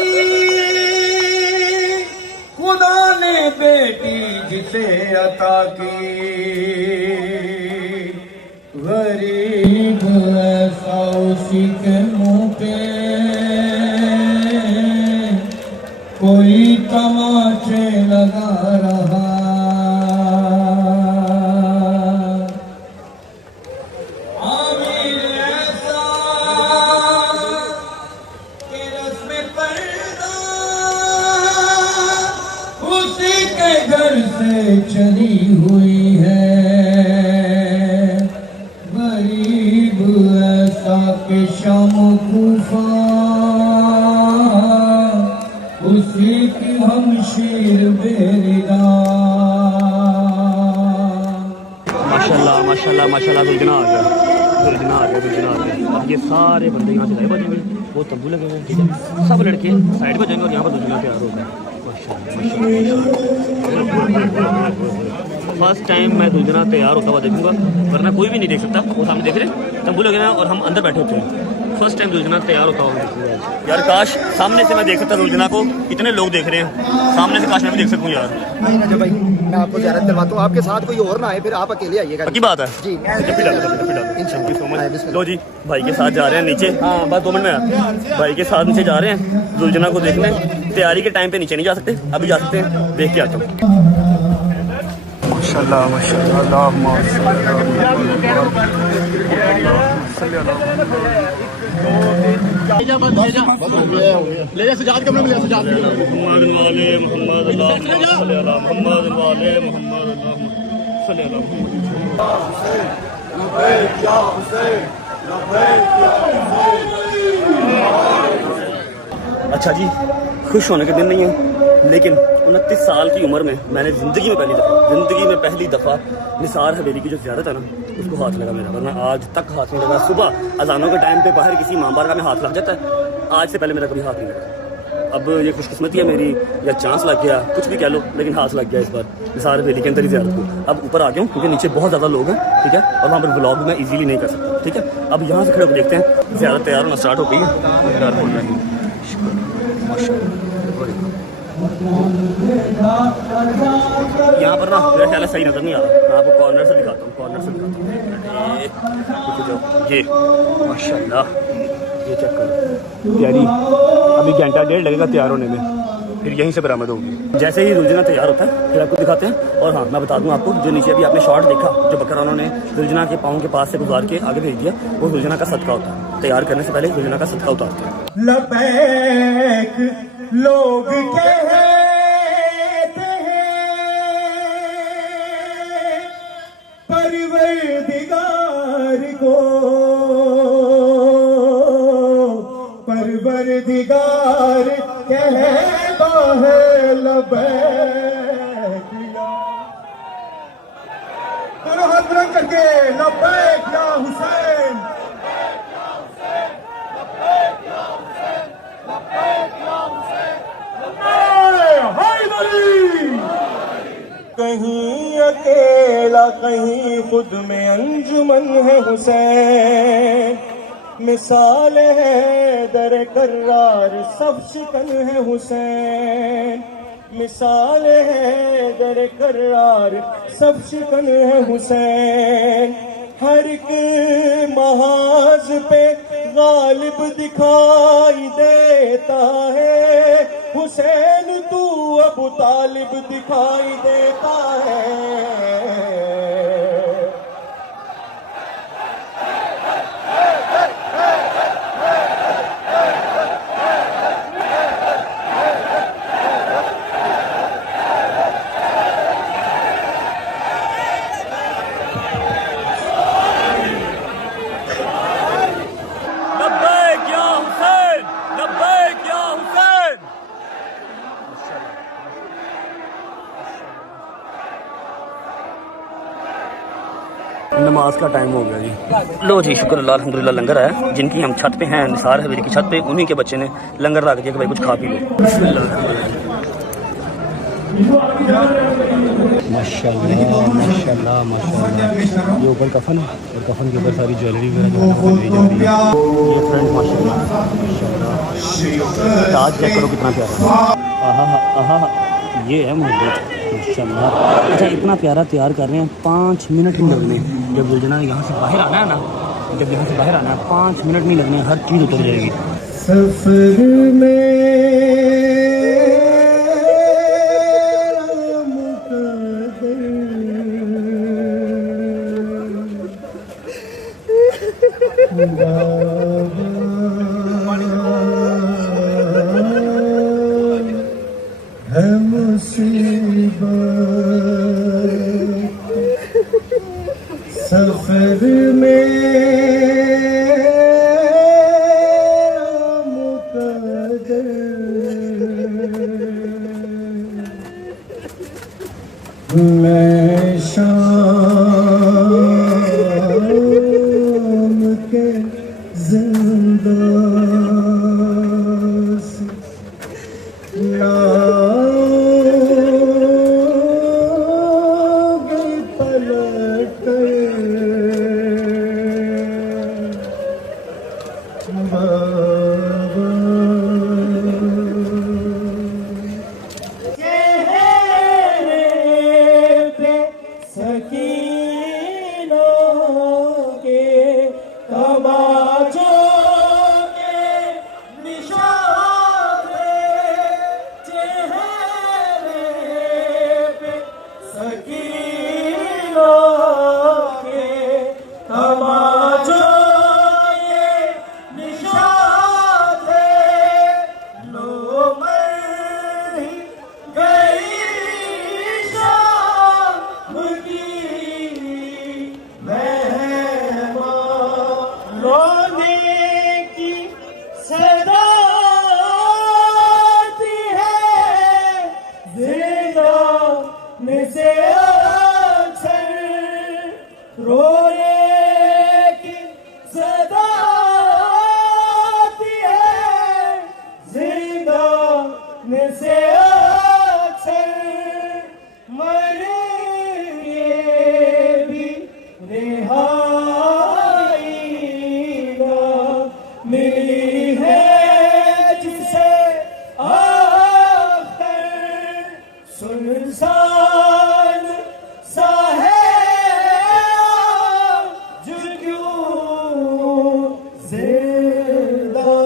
खुदा ने बेटी जिसे अता की, गरीब ऐसा उसी के मुंह पे कोई तमाचे लगा रहा, आमिर ऐसा कि रस्म पर्दा उसी के घर से चली हुई है, गरीब ऐसा कि शाम कूफा उसी की हम शीर बेरिदा। माशाल्लाह माशाल्लाह माशाल्लाह, दुलजना आ गया, दुलजना आ गया, दुलजना आ गया। अब ये सारे बंदे यहाँ से लाइव आ जाएंगे, वो तंबू लगे हुए हैं, ठीक है। सब लड़के साइड पर जाएंगे और यहाँ पर दुलजना तैयार हो गया। फर्स्ट टाइम मैं दुलजना तैयार होता हुआ देखूंगा, वरना कोई भी नहीं देख सकता। वो सामने देख रहे तंबू लगे हुए हैं और हम अंदर बैठे होते हैं। फर्स्ट टाइम दुलजना तैयार होता हुआ यार, काश सामने से मैं देख सकता दुलजना को। इतने लोग देख रहे हैं सामने से, काश मैं भी देख सकूं यार। नहीं ना भाई, मैं आपको ज़ियारत दिलवाता हूँ, आपके साथ कोई और ना आए, फिर आप अकेले आइएगा। पक्की बात है जी। लो जी, भाई के साथ जा रहे हैं नीचे। हाँ बस 2 मिनट में भाई के साथ नीचे जा रहे हैं दुलजना को देखने। तैयारी के टाइम पे नीचे नहीं जा सकते, अभी जा सकते हैं, देख के आता हूँ। माशाल्लाह माशाल्लाह ले जा सजाद कमरे में, ले सजाद मोहम्मद वाले मोहम्मद अल्लाह सल्लल्लाहु अलैहि मोहम्मद वाले मोहम्मद अल्लाह सल्लल्लाहु अलैहि। अच्छा जी, खुश होने के दिन नहीं है, लेकिन 29 साल की उम्र में मैंने ज़िंदगी में पहली दफ़ा निसार हवेली की जो ज़ियारत है ना, उसको हाथ लगा मेरा, वरना आज तक हाथ नहीं लगा। सुबह अजानों के टाइम पे बाहर किसी मां बारगाह में हाथ लग जाता है, आज से पहले मेरा कभी हाथ नहीं लगा। अब ये खुशकिस्मती है मेरी, या चांस लग गया, कुछ भी कह लो, लेकिन हाथ लग गया इस बार निसार हवेली के अंदर ही ज़ियारत को। अब ऊपर आ गया हूँ क्योंकि नीचे बहुत ज़्यादा लोग हैं, ठीक है, और वहाँ पर व्लॉग मैं इजीली नहीं कर सकता, ठीक है। अब यहाँ से खड़े होकर देखते हैं, ज़ियारत तैयार होना स्टार्ट हो गई है। यहाँ पर ना मेरा ख्याल सही नजर नहीं आ रहा, मैं आपको कॉर्नर से दिखाता हूँ, कॉर्नर से दिखाता हूँ। ये माशाल्लाह, ये चेक करो प्यारी। अभी घंटा 1.5 लगेगा तैयार होने में, फिर यहीं से बरामद होगी। जैसे ही दुलजना तैयार होता है फिर आपको दिखाते हैं। और हाँ, मैं बता दूं आपको, जो नीचे अभी आपने शॉट देखा, जो बकरा उन्होंने दुलजना के पाँव के पास से गुजार के आगे भेज दिया, वो दुलजना का सदका होता है। तैयार करने से पहले दुलजना का सदका उतारते हैं। लबैक लोग कहते हैं, परवरदिगार को, परवरदिगार कहता है लबैक। दोनों हाथ बुलंद करके लबैक या हुसैन, कहीं अकेला कहीं खुद में अंजुमन है हुसैन, मिसाल है दर कर्रार सब शिकन है हुसैन, मिसाल है दर कर्रार सब शिकन है हुसैन, हर एक महाज पे गालिब दिखाई देता है हुसैन, तू अबू तालिब दिखाई देता है। नमाज का टाइम हो गया जी। लो जी, शुक्र अल्लाह अल्हम्दुलिल्लाह लंगर है। जिनकी हम छत पे हैं, निसार हवेली की छत पे, उन्हीं के बच्चे ने लंगर रख दिया कि भाई कुछ खा पी लो। माशाल्लाह माशाल्लाह माशाल्लाह। ये ऊपर कफन है और कफन के ऊपर सारी ज्वेलरी वगैरह जो है दी जा रही है। ये फ्रेंड माशाल्लाह माशाल्लाह, ताज चेक करो कितना प्यारा। आहा आहा, ये है मोहब्बत माशाल्लाह। अच्छा, इतना प्यारा तैयार कर रहे हैं, 5 मिनट नहीं लगने। जब जुलझना यहाँ से बाहर आना है ना, जब यहाँ से बाहर आना है 5 मिनट नहीं लगने, हर चीज़ उतर जाएगी। सफर में है मुसीबत, सफर में मुकद्दर, मैं शाम के जिंदा से गई पलट बाबा, चेहरे पे सकीना के तमाचों के निशान, चेहरे पे सकीना के तमाचों के निशान थे, लो मर गई शाम की मेहमान, रोने की सदा आती है ज़िंदान से अक्सर, रोने की सदा आती है ज़िंदान से अक्सर, मरेंगे भी रिहाई ना मिली है जिसे आखिर, सुनसान सा है जो क्यों जिंदा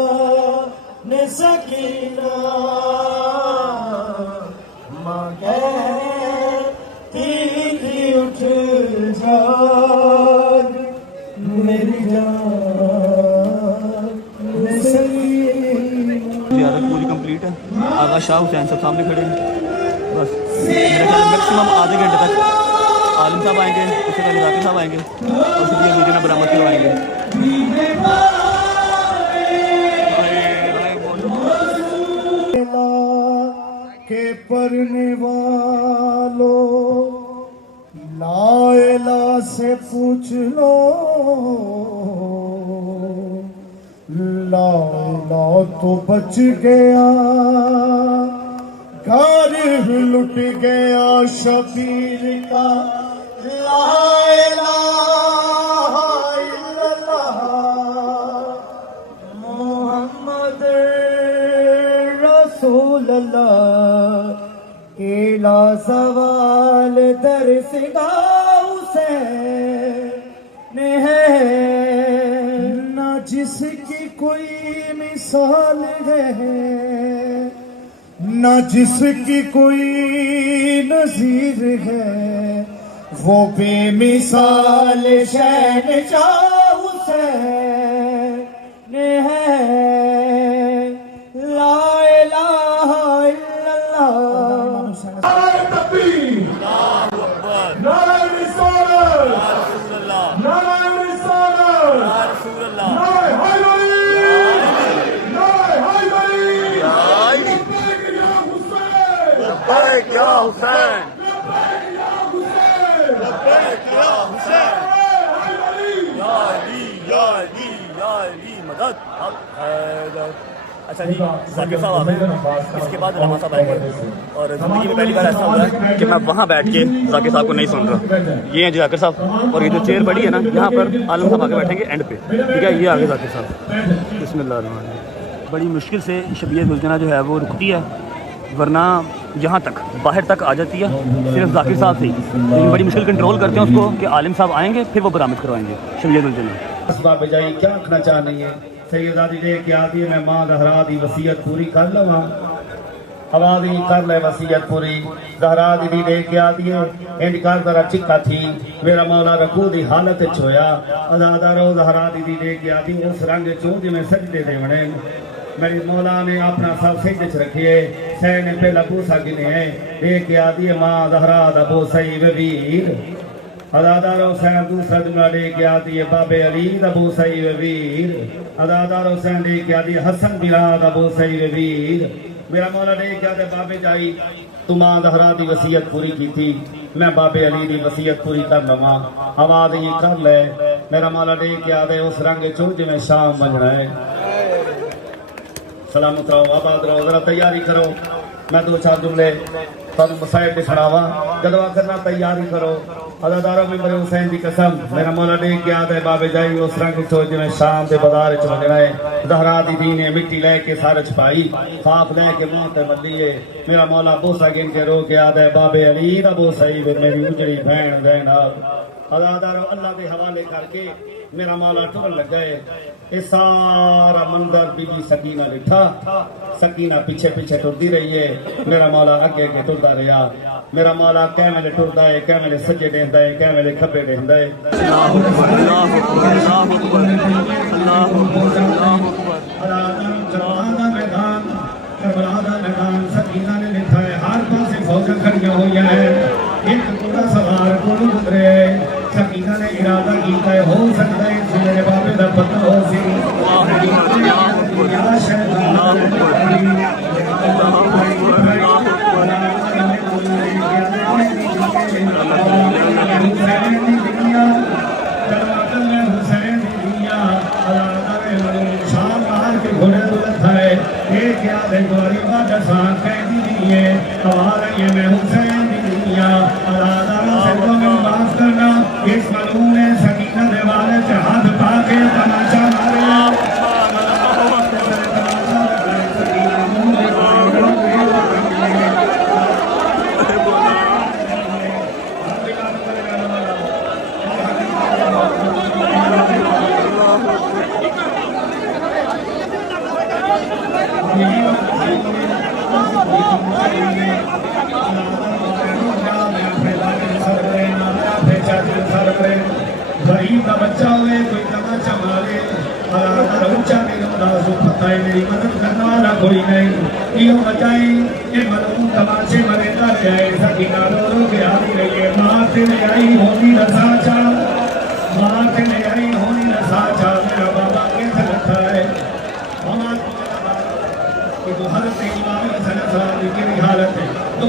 न सकीना, माँ कहती थी उठ जाग मेरी जान न सकीना। ज़ियारत पूरी कंप्लीट है। आगा शाह हुसैन साहब सामने खड़े हैं। बस मेरा ख्याल मैक्सिमम आधे घंटे तक आलिम साहब आएंगे, उससे पहले जाकिर साहब आएंगे और फिर ये मुझे बरामद करवाएंगे। के पढ़ने वालों लाएला से पूछ लो, लाएला तो बच गया घर लुट गया शबीर का ला इलाहा इल्लल्लाह मोहम्मद रसूल अल्लाह इला सवाल दरसगा हुसैन है ना जिसकी कोई मिसाल है न जिसकी कोई नजीर है वो बेमिसाल शहनशाह हुसैन है ला इलाहा इल्लल्लाह नारे तकबीर नारे रिसालत नारे रिसालत नारे हैदरी नारे हैदरी क्या हुसैन मदद अच्छा जी जाकिर साहब आते हैं इसके बाद रमा साहब आएंगे और जिंदगी में पहली बार ऐसा हुआ है कि मैं वहाँ बैठ के जाकिर साहब को नहीं सुन रहा। ये हैं जी जाकिर साहब और ये जो चेयर पड़ी है ना यहाँ पर आलम साहब आके बैठेंगे एंड पे, ठीक है। ये आगे जाकिर साहब बिस्मिल्लाह। बड़ी मुश्किल से शबीयत गुलजना जो है वो रुकती है, वरना यहाँ तक बाहर तक आ जाती है सिर्फ जाकिर साहब से ही। लेकिन बड़ी मुश्किल कंट्रोल करते हैं उसको कि आलिम साहब आएंगे फिर वो बरामद करवाएंगे शबीयत गुलजना। बजाई क्या आखना चाह रही है सैयदा दी देख के आती है मैं मां जहरा दी वसीयत पूरी कर लवा आवाज ही कर ले वसीयत पूरी जहरा दी देख के आती है इंज कर जरा चिक्का थी मेरा मौला रकू दी हालत च होया अजादा रो जहरा दी देख के आती उस रंग चो जिवें सजदे देवणे मेरी मौला ने अपना सब सजदे च रखिए सह ने पहला बूसा गिने है देख के आती है मां जहरा दा बूसा ही वीर अदादार हुसैन दूसरा जुमला लेके आती है बाबे अली अबू सईद वीर अदादार हुसैन लेके आती है हसन बिलाद अबू सईद वीर मेरा मौला लेके आते बाबे जाई तू मां जहरा दी वसीयत पूरी की थी मैं बाबे अली दी वसीयत पूरी कर लवा आवाज ये कर ले मेरा मौला लेके आते उस रंग चो जिवें शाम बनना है। सलामत रहो आबाद रहो जरा तैयारी करो मैं दो चार जुमले तुम मसाइब के सुनावा जदवा करना तैयारी करो अदादारों में मेरे हुसैन की कसम मेरा मौला देख के आता है बाबे जाई उस रंग चोज में शाम के बाजार च लगना है जहरा दी ने मिट्टी लेके सारे छपाई खाप लेके मुंह ते मल्लीए मेरा मौला बोसा गिन के रो के आता है बाबे अली अबू सईद मेरी उजड़ी बहन देना अदादारों अल्लाह के हवाले करके मेरा मौला टुरन लग गए ये सारा मंजर बीबी सकीना लिखा सकीना पीछे पीछे टुरती रही है मेरा मौला अगे अगे टुरता रहा मेरा मौला कै वेले टुरदा है कै वेले सज्जे देंदा है कै वेले खब्बे देंदा है। मैदान सकीना ने लिखा है हर पासे फौजां खड़ियां हुई है एक पूरा सवार कोल गुजरे सकीना ने इरादा किया है हो सकता है मेरे बाबे का पता हो सी इस मलूम ने सकीना देवाले से हाथ पा के तमाशा मारे गरीब का बच्चा हुए कोई तमाचा मारे ऊंचा मेरी मदद करने वाला कोई नहीं यो बचाई ये मलूम तमाचे मरे कर जाए सकीना रो के आती रही है माँ से ले आई होनी रसा चा माँ से ले आई होनी रसा चा मेरा बाबा कैसे लगता है मामा कि तो हर से इमाम हसन साहब की हालत है तो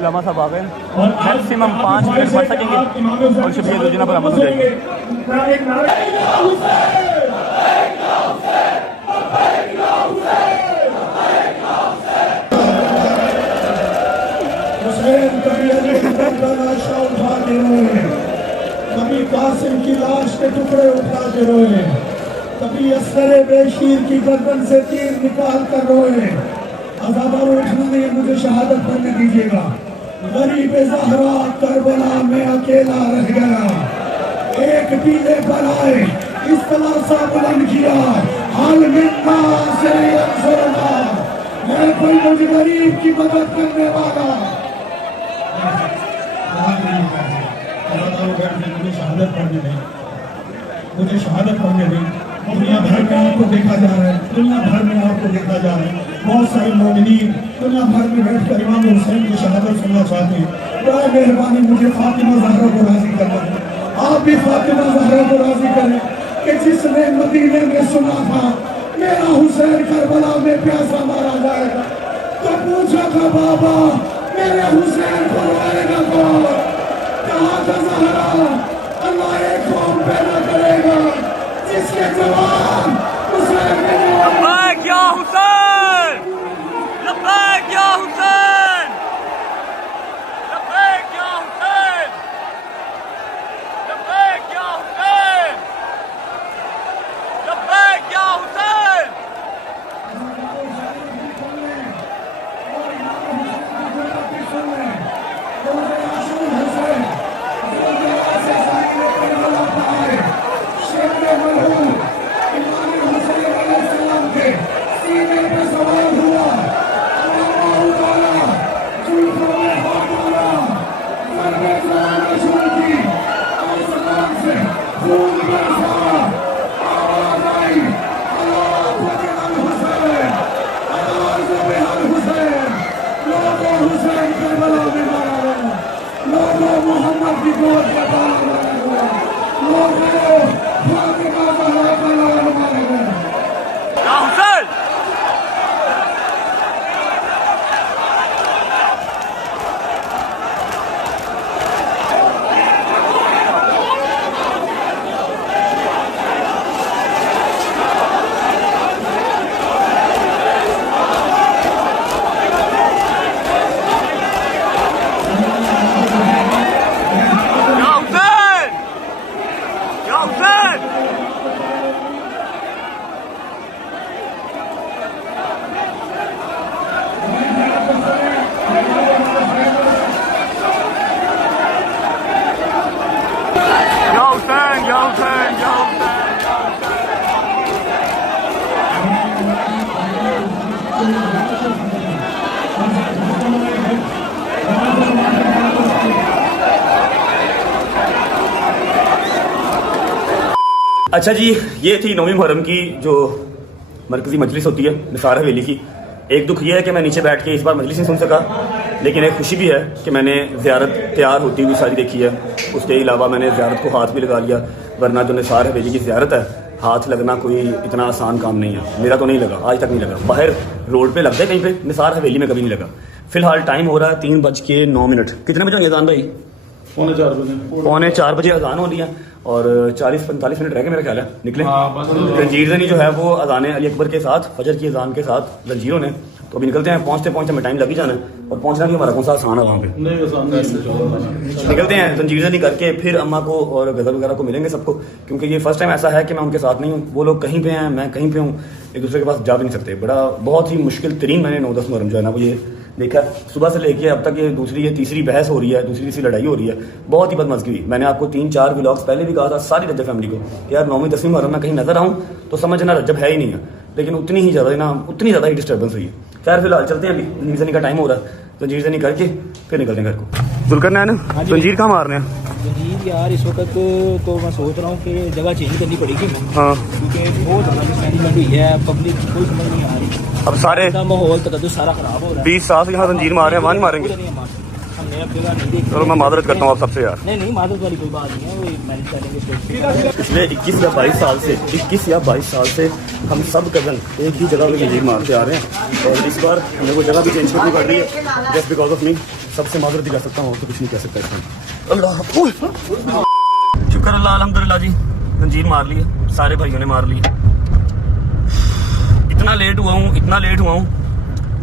लम्हा साहब आ गए, मैक्सिमम 5 मिनट पढ़ सकेंगे और शफीक दुजना बरामद हो जाएगी। कभी कासिम की लाश के टुकड़े उठा के रोए, कभी असरे बेशीर की गर्दन से तीर निकाल कर रोए। अज़ाबर उठना नहीं, मुझे शहादत पढ़ने दीजिएगा। गरीब ज़हरा करबला में अकेला रह गया, एक पीले पर आए इस तरह सा बुलंद किया, हाल मिन्ना से अंसरना, मैं कोई मुझे गरीब की मदद करने वाला। मुझे शहादत पढ़ने नहीं, मुझे शहादत पढ़ने नहीं। दुनिया भर में आपको देखा जा रहा है, दुनिया भर में आपको देखा जा रहा है। बहुत सारे मोमिनीन दुनिया भर में बैठ कर इमाम हुसैन की शहादत सुनना चाहते हैं। बड़ा मेहरबानी मुझे फातिमा ज़हरा को राजी करना है। आप भी फातिमा ज़हरा को राजी करें कि जिसने मदीने में सुना था मेरा हुसैन करबला में प्यासा मारा जाएगा, तो पूछा था बाबा मेरे हुसैन को रोएगा कौन? कहा था ज़हरा अल्लाह एक कौम पैदा करेगा जिसके जवान हुसैन के लब्बैक या हुसैन, लब्बैक या हुसैन, लब्बैक या हुसैन, लब्बैक या हुसैन, लब्बैक या हुसैन। अच्छा जी, ये थी 9वीं मुहर्रम की जो मरकजी मजलिस होती है निसार हवेली की। एक दुख ये है कि मैं नीचे बैठ के इस बार मजलिस नहीं सुन सका, लेकिन एक खुशी भी है कि मैंने ज़ियारत तैयार होती हुई सारी देखी है। उसके अलावा मैंने ज़ियारत को हाथ भी लगा लिया, वरना जो निसार हवेली की ज़ियारत है हाथ लगना कोई इतना आसान काम नहीं है। मेरा तो नहीं लगा, आज तक नहीं लगा। बाहर रोड पे लग जाए कहीं पे, निसार हवेली में कभी नहीं लगा। फिलहाल टाइम हो रहा है 3:09। कितने बजे होंगे अजान भाई? पौने 4 बजे अजान हो रही है और 40-45 मिनट रह गए मेरा ख्याल है निकले। जंजीर जनी जो है वो अजान अली अकबर के साथ, फजर की अजान के साथ जंजीरों ने, तो अभी निकलते हैं। पहुंचते पहुंचते हमें टाइम लग ही जाना है, और पहुंचना भी हमारा कौन सा आसान है वहाँ पे। निकलते हैं जंजीर जनी करके, फिर अम्मा को और गजल वगैरह को मिलेंगे सबको, क्योंकि ये फर्स्ट टाइम ऐसा है कि मैं उनके साथ नहीं हूँ। वो लोग कहीं पे हैं, मैं कहीं पे हूँ, एक दूसरे के पास जा भी नहीं सकते। बहुत ही मुश्किल तरीन मैंने 9-10 मुहर्रम जो है ना वो ये देखा, सुबह से लेके अब तक ये दूसरी या तीसरी बहस हो रही है, दूसरी तीसरी लड़ाई हो रही है। बहुत ही बदमज़गी हुई। मैंने आपको 3-4 व्लॉग्स पहले भी कहा था सारी रजब फैमिली को, यार 9वीं-10वीं मुहर्रम में कहीं नजर आऊँ तो समझना रजब है ही नहीं है, लेकिन उतनी ही ज़्यादा ही डिस्टर्बेंस हुई है। खैर फिलहाल चलते हैं, अभी जंजीर का टाइम हो रहा है, तो जंजीर जनी करके फिर निकलते हैं घर को। जुल्करनैन जंजीर कहाँ मारने हैं? यार इस वक्त तो मैं सोच रहा हूँ कि जगह चेंज करनी पड़ेगी हाँ क्योंकि बहुत ज़्यादा मिसमैनेजमेंट हुई है, पब्लिक की कोई समझ नहीं आ रही। अब सारे माहौल तक सारा खराब हो रहा है। 20 साल से यहाँ जंजीर मार रहे हैं, वहाँ नहीं मारेंगे। हमने अब जगह नहीं देखी। चलो मैं मादरत करता हूँ आप सबसे यार। नहीं मादरत वाली कोई बात नहीं है, वो मैनेज करेंगे स्टेट। पिछले 21 या 22 साल से 21 या 22 साल से हम सब कजन एक ही जगह पे जंजीर मारते आ रहे हैं और इस बार हमें वो जगह भी चेंज करनी पड़ रही है जस्ट बिकॉज ऑफ मी। सबसे मादरत दिखा सकता हूँ, तो कुछ नहीं कह सकता इसमें। अल्लाह शुक्र अल्लाह अल्हम्दुलिल्लाह जी, जंजीर मार ली है, सारे भाइयों ने मार ली है। इतना लेट हुआ हूँ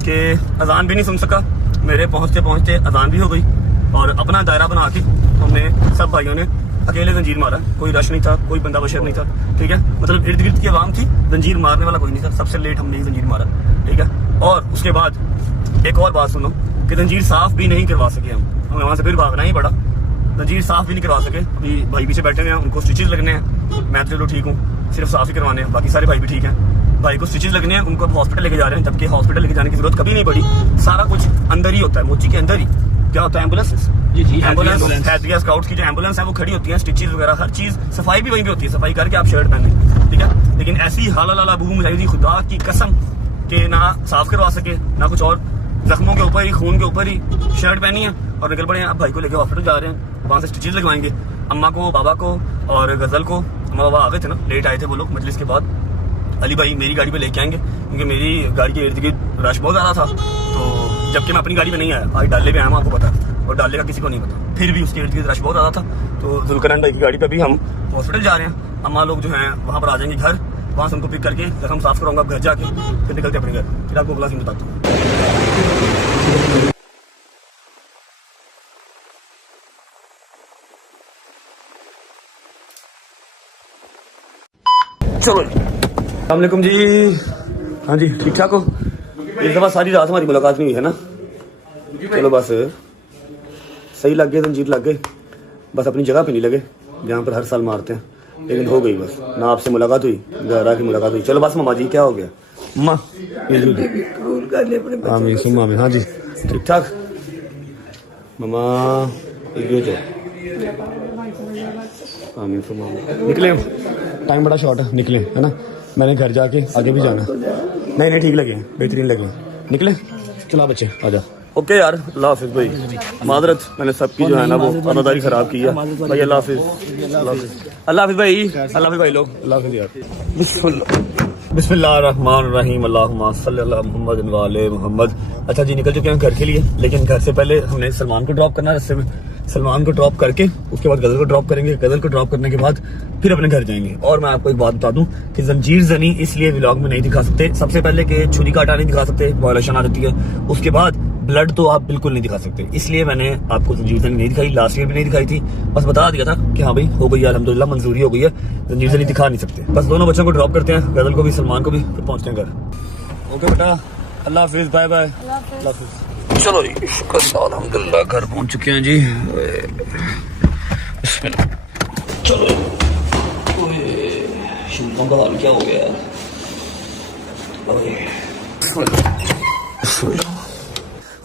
कि अजान भी नहीं सुन सका। मेरे पहुँचते पहुँचते अजान भी हो गई और अपना दायरा बना के हमने सब भाइयों ने अकेले जंजीर मारा। कोई रश नहीं था, कोई बंदा बशर नहीं था, ठीक है। मतलब इर्द गिर्द की आवाम थी, जंजीर मारने वाला कोई नहीं था। सबसे लेट हमने जंजीर मारा, ठीक है। और उसके बाद एक और बात सुनो कि जंजीर साफ भी नहीं करवा सके हमें वहाँ से फिर भागना ही पड़ा। जंजीर साफ भी नहीं करवा सके। अभी भाई पीछे बैठे हुए हैं, उनको स्टिचेस लगने हैं। मैं तो चलो ठीक हूँ, सिर्फ साफ ही करवाने हैं, बाकी सारे भाई भी ठीक हैं। भाई को स्टिचेस लगने हैं, उनको हॉस्पिटल लेके जा रहे हैं, जबकि हॉस्पिटल लेके जाने की जरूरत कभी नहीं पड़ी। सारा कुछ अंदर ही होता है, मोची के अंदर ही। क्या होता है? एम्बुलेंस। जी एम्बुलेंस हैदरिया स्काउट्स की जो एम्बुलेंस है वो खड़ी होती है, स्टिचेस वगैरह हर चीज, सफाई भी वहीं पे होती है। सफाई करके आप शर्ट पहने, ठीक है। लेकिन ऐसी हालाला बू मुजाहिदी खुदा की कसम के ना साफ करवा सके ना कुछ और, जख्मों के ऊपर ही, खून के ऊपर ही शर्ट पहनी है और निकल पड़े हैं। अब भाई को लेके हॉस्पिटल जा रहे हैं, वहाँ से स्टिचेस लगवाएंगे। अम्मा को, बाबा को और गजल को, अम्मा बाबा आ गए थे ना, लेट आए थे वो लोग मजलिस के बाद। अली भाई मेरी गाड़ी पे लेके आएंगे क्योंकि मेरी गाड़ी के इर्द गिर्द रश बहुत ज़्यादा था, तो जबकि मैं अपनी गाड़ी पे नहीं आया, आज डाले पे आया हूँ, आपको पता है, और डाले का किसी को नहीं पता। फिर भी उसके इर्द गिर्द रश बहुत ज़्यादा था, तो जुल्करन भाई की गाड़ी पे भी हम हॉस्पिटल जा रहे हैं। अम्मा लोग जो हैं वहाँ पर आ जाएंगे घर, वहाँ से उनको पिक करके जख्म साफ कराऊंगा घर जाके, फिर निकलते अपने घर। फिर आपको अगला सीन बताता हूँ। चलो अस्सलाम वालेकुम जी। हाँ जी ठीक ठाक हो? इस दफ़ा सारी रात हमारी मुलाकात नहीं हुई है ना। चलो बस सही लग गए, जंजीर लग गए, बस अपनी जगह पे नहीं लगे जहाँ पर हर साल मारते हैं। लेकिन हो गई बस, ना आपसे मुलाकात हुई, गहरा की मुलाकात हुई। चलो बस मामा जी क्या हो गया? माँ आमीन सुम्मा आमीन। हाँ जी ठीक ठाक मामा, आमीन सुम्मा आमीन। निकले, टाइम बड़ा शॉर्ट है, निकले है ना। मैंने घर जाके आगे भी जाना। नहीं ठीक लगे, बेहतरीन लगे, निकले। चला बच्चे आजा। ओके यार, अल्लाह हाफिज भाई। मादरत मैंने सबकी जो है ना वो अदादारी खराब की है भाई। अल्लाह हाफिज, अल्लाह हाफिज भाई, अल्लाह हाफिज भाई लोग, अल्लाह हाफिज यार। बिस्मिल्लाहिर्रहमानिर्रहीम, अल्लाहुम्मा सल्ली अला मुहम्मद व आले मुहम्मद। अच्छा जी निकल चुके हैं घर के लिए, लेकिन घर से पहले हमने सलमान को ड्रॉप करना है रास्ते में। सलमान को ड्रॉप करके उसके बाद गजल को ड्रॉप करेंगे। गजल को ड्रॉप करने के बाद फिर अपने घर जाएंगे। और मैं आपको एक बात बता दूं कि जंजीर जनी इसलिए व्लॉग में नहीं दिखा सकते, सबसे पहले कि छुरी काटा नहीं दिखा सकते, वायलेशन आ जाती है। उसके बाद ब्लड तो आप बिल्कुल नहीं दिखा सकते, इसलिए मैंने आपको जंजीर जनी नहीं दिखाई, लास्ट ईयर भी नहीं दिखाई थी। बस बता दिया था कि हाँ भाई हो गई है, अल्हम्दुलिल्लाह मंजूरी हो गई है, जंजीर जनी दिखा नहीं सकते। बस दोनों बच्चों को ड्रॉप करते हैं, गजल को भी सलमान को भी, फिर पहुंचते हैं घर। ओके बेटा, अल्लाह हाफिज, बाय बाय, अल्लाह हाफिज। चलो जी शुक्र अल्हम्दुलिल्लाह घर पहुंच चुके हैं जी। चलो शूज़ों का हाल क्या हो गया?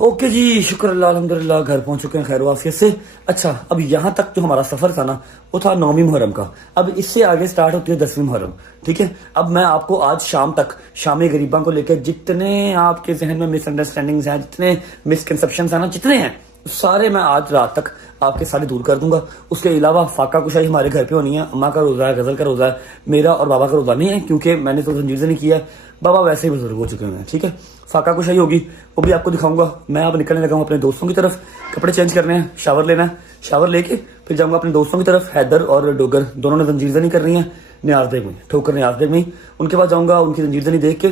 ओके जी शुक्र अल्लाह अल्हम्दुलिल्लाह घर पहुंच चुके हैं खैर वाफियत से। अच्छा अब यहाँ तक जो हमारा सफर था ना वो था 9वीं मुहर्रम का। अब इससे आगे स्टार्ट होती है 10वीं मुहर्रम, ठीक है। अब मैं आपको आज शाम तक शामी गरीबा को लेकर जितने आपके जहन में मिसअंडरस्टैंडिंग्स हैं, जितने मिसकंसेप्शंस हैं ना, जितने हैं सारे मैं आज रात तक आपके सारे दूर कर दूंगा। उसके अलावा फाका कुशाई हमारे घर पे होनी है। अम्मा का रोजा है, गजल का रोजा है, मेरा और बाबा का रोजा नहीं है क्योंकि मैंने तो जंजीर नहीं किया। बाबा वैसे ही बुजुर्ग हो चुके हैं, ठीक है। फाका कुशाई होगी वो भी आपको दिखाऊंगा। मैं अब निकलने लगा हूँ अपने दोस्तों की तरफ, कपड़े चेंज करने हैं, शावर लेना है, शावर लेके फिर जाऊंगा अपने दोस्तों की तरफ। हैदर और डोगर दोनों ने जंजीर नहीं कर रही है न्याज़देग में, ठोकर न्याज़देग में। उनके बाद जाऊंगा, उनकी जंजीर देख के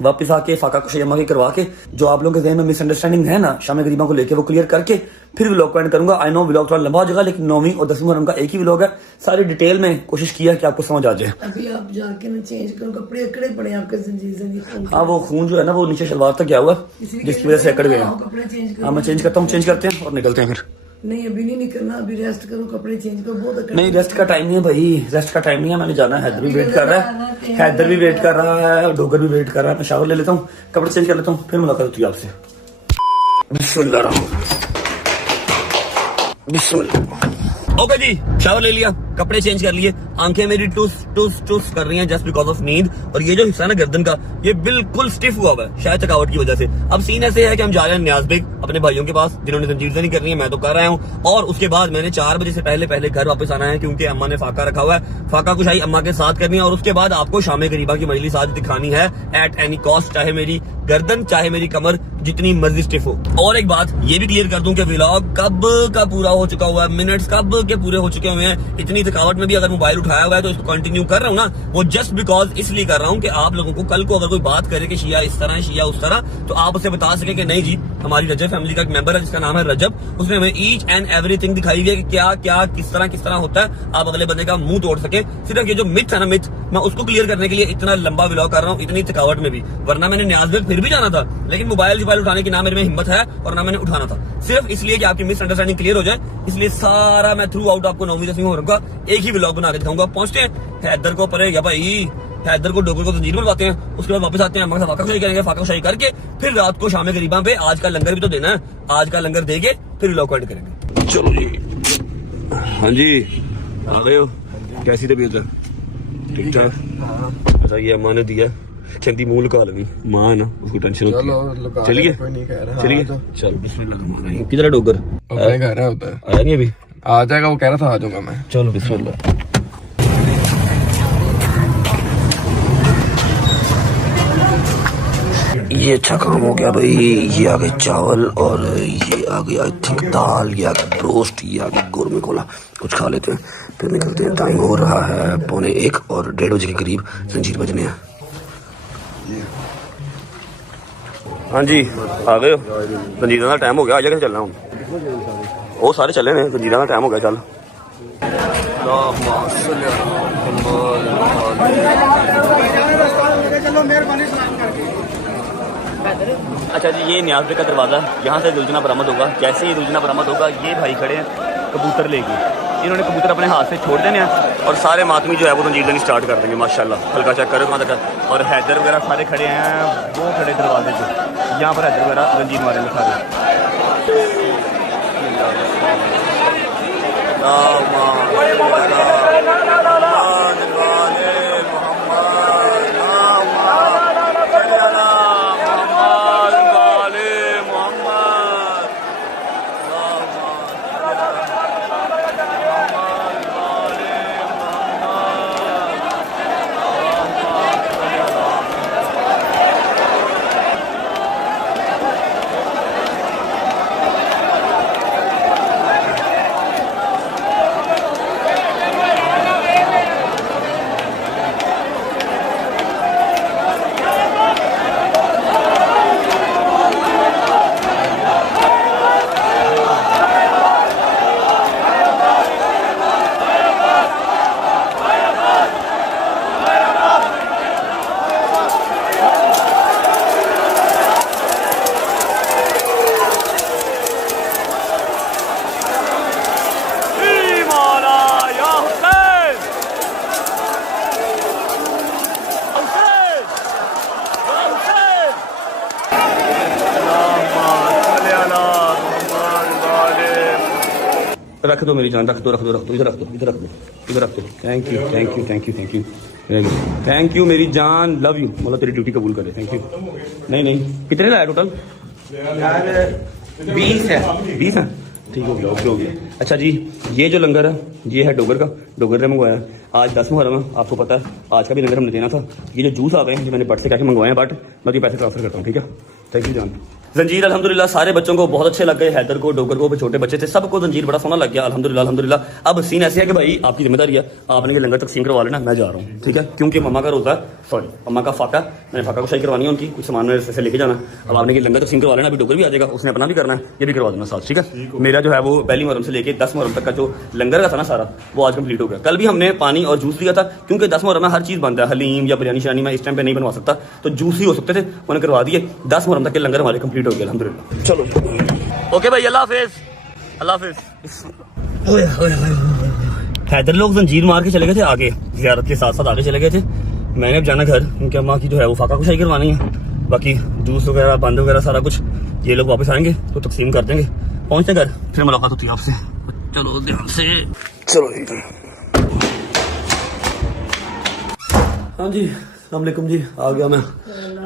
वापस आके फाका कुशाई अम्मा की करवा के जो आप लोगों के ज़हन में मिसअंडरस्टैंडिंग है ना शाम गरीबा को लेके वो क्लियर करके फिर व्लॉग को एंड करूंगा। आई नो व्लॉग थोड़ा लंबा हो जाएगा, लेकिन 9वीं और 10वीं मुहर्रम का एक ही व्लॉग है। सारी डिटेल में कोशिश किया कि आपको समझ आ जाए। अभी आप जाके ना चेंज करो, कपड़े अकड़े पड़े आपके जंजीर। हाँ वो खून जो है ना वो नीचे शलवार तक गया हुआ, जिसकी वजह से अकड़ गए। हाँ मैं चेंज करता हूँ, चेंज करते हैं और निकलते हैं फिर। नहीं अभी नहीं निकलना, अभी रेस्ट करो, कपड़े चेंज करो। बहुत नहीं रेस्ट का टाइम नहीं है भाई, रेस्ट का टाइम नहीं है, मैंने जाना है। हैदर भी वेट कर रहा है, हैदर भी वेट कर रहा है, डोगर भी वेट कर रहा है। मैं शावर ले लेता हूँ, कपड़े चेंज कर लेता हूँ, फिर मुलाकात होती है आपसे। बिस्मिल्लाह बिस्मिल्लाह। ओके जी, शावर ले लिया, कपड़े चेंज कर लिए, आंखें मेरी टुस टुस टुस कर रही हैं जस्ट बिकॉज ऑफ नींद। और ये जो हिस्सा है ना गर्दन का, ये बिल्कुल स्टिफ हुआ हुआ है, शायद थकावट की वजह से। अब सीन ऐसे है कि हम जा रहे हैं नियाज बेग अपने भाइयों के पास, जिन्होंने जंजीर नहीं करनी है, मैं तो कर रहा हूँ। और उसके बाद मैंने 4 बजे से पहले घर वापस आना है, क्योंकि अम्मा ने फाका रखा हुआ है, फाका कुशाई अम्मा के साथ करनी है। और उसके बाद आपको शाम गरीबा की मजलिस आज दिखानी है एट एनी कॉस्ट, चाहे मेरी गर्दन चाहे मेरी कमर जितनी मर्जी स्टिफ हो। और एक बात ये भी क्लियर कर दूं कि व्लॉग कब का पूरा हो चुका हुआ है, मिनट्स कब के पूरे हो चुके हुए हैं। इतनी थकावट में भी अगर मोबाइल उठाया हुआ है तो इसको कंटिन्यू कर रहा हूँ ना, वो जस्ट बिकॉज इसलिए कर रहा हूँ कि आप लोगों को कल को अगर कोई बात करे कि शिया इस तरह है शिया उस तरह, तो आप उसे बता सके कि नहीं जी, हमारी रजब फैमिली का एक मेंबर है जिसका नाम है रजब, उसने हमें ईच एंड एवरीथिंग दिखाई है कि क्या क्या किस तरह होता है। आप अगले बंदे का मुंह तोड़ सके। सिर्फ ये जो मिथ है ना, मिथ, मैं उसको क्लियर करने के लिए इतना लंबा व्लॉग कर रहा हूँ, इतनी थकावट में भी। वरना मैंने न्याज बेग फिर भी जाना था, लेकिन मोबाइल उठाने की ना मेरे में हिम्मत है और ना मैंने उठाना था, सिर्फ इसलिए कि आपकी मिसअंडरस्टैंडिंग क्लियर हो जाए। इसलिए सारा मैं थ्रू आउट आपको 9वीं 10वीं मुहर्रम का एक ही व्लॉग बना के दिखाऊंगा। पहुंचते हैं हैदर को, परे या भाई हैदर को डोगर को जंजीर बनवाते हैं, उसके बाद वापस आते हैं, अम्मा फाका शाही करेंगे, फाका शाही करके फिर रात को शाम गरीबा पे आज का लंगर भी तो देना है, आज का लंगर देके फिर व्लॉग एंड करेंगे। चलो जी, हाँ जी आ गए हो, कैसी तबीयत है? ठीक ठाक। अच्छा ये अम्मा ने दिया, कहती मुंह लगा लगी, माँ है ना, उसको टेंशन होती है। चलिए चलिए, चलो बिस्मिल्लाह। किधर है डोगर? कह रहा होता है, आया नहीं अभी? आ जाएगा, वो कह रहा था आ जाऊंगा मैं। चलो बिस्मिल्लाह। ये अच्छा काम हो गया भाई। ये आ गए चावल और ये आ गया आई थिंक दाल, ये आ गया रोस्ट, ये आ गया गोर में खोला। कुछ खा लेते हैं फिर निकलते हैं। टाइम हो रहा है 1:15 और 1:30 बजे के करीब जंजीर बजने हैं। हाँ जी आ गए हो? जंजीर का टाइम हो गया, आ जाएगा चलना हूँ। वो सारे चले ने, जंजीर का टाइम हो गया, चल। अच्छा जी, ये न्याज बेग का दरवाज़ा, यहाँ से दुलजना बरामद होगा। जैसे ही दुलजना बरामद होगा, ये भाई खड़े हैं कबूतर लेके, इन्होंने कबूतर अपने हाथ से छोड़ देने हैं और सारे मातमी जो है वो जंजीर देनी स्टार्ट कर देंगे माशाल्लाह। हल्का चेक करो कहाँ तक। और हैदर वगैरह सारे खड़े हैं, वो खड़े दरवाजे से, यहाँ पर हैदर वगैरह जंजीर मारेंगे सारे। रख दो मेरी जान, रख दो इधर रख दो, इधर रख दो। थैंक यू मेरी जान, लव यू। मतलब तेरी ड्यूटी कबूल करे, थैंक यू। नहीं कितने लाया टोटल? 20 है। ठीक हो गया, ओके हो गया। अच्छा जी, ये जो लंगर है ये है डोगर का, डोगर ने मंगवाया है। आज 10 मुहर्रम है, आपको पता है आज का भी लंगर हमने देना था। ये जो जूस आ गए हैं जो मैंने बट से क्या मंगवाए हैं, बट मैं ये पैसे ट्रांसफर करता हूँ, ठीक है? थैंक यू जान। जंजीर अल्हम्दुलिल्लाह सारे बच्चों को बहुत अच्छे लग गए, हैदर को, डोगर को, छोटे बच्चे थे, सबको जंजीर बड़ा सोना लग गया अल्हम्दुलिल्लाह। अब सीन ऐसे है कि भाई आपकी जिम्मेदारी है, आपने ये लंगर तकसीम करवा लेना, मैं जा रहा हूँ, ठीक है? क्योंकि मम्मा का रोज़ा, सॉरी अम्मा का फाका, मैंने फाका को शाही करवानी है, उनकी कुछ सामान मेरे से लेके जाना। अब आपने ये लंगर तकसीम करवा लेना, अभी डोगर भी आ जाएगा, उसने अपना भी करना है, ये भी करवा देना साथ, ठीक है? मेरा जो है वो पहली मुहर्रम से लेके 10 मुहर्रम तक का जो लंगर का था ना सारा, वो आज कंप्लीट हो गया। कल भी हमने पानी और जूस दिया था, क्योंकि 10 मुहर्रम में हर चीज़ बनता है, हलीम या बिरयानी शानी मैं इस टाइम पे नहीं बनवा सकता, तो जूस ही हो सकते थे, उन्हें करवा दिए। 10 मुहर्रम तक के लंगर हमारे कंप्लीट हो गया अल्हम्दुलिल्लाह। चलो ओके भाई, अल्लाह हाफिज। हैदर लोग जंजीर मार के चले गए थे आगे, ज़ियारत के साथ आगे चले गए थे। मैंने अब जाना घर, क्योंकि अम्मा की जो है वो फाका कुशाई करवानी है, बाकी जूस वगैरह बंद वगैरह सारा कुछ ये लोग वापस आएंगे तो तकसीम कर देंगे। पहुंचते घर, फिर मुलाकात होती है आपसे। चलो ध्यान से, चलो जी। हाँ जी, अस्सलाम वालेकुम जी, आ गया मैं।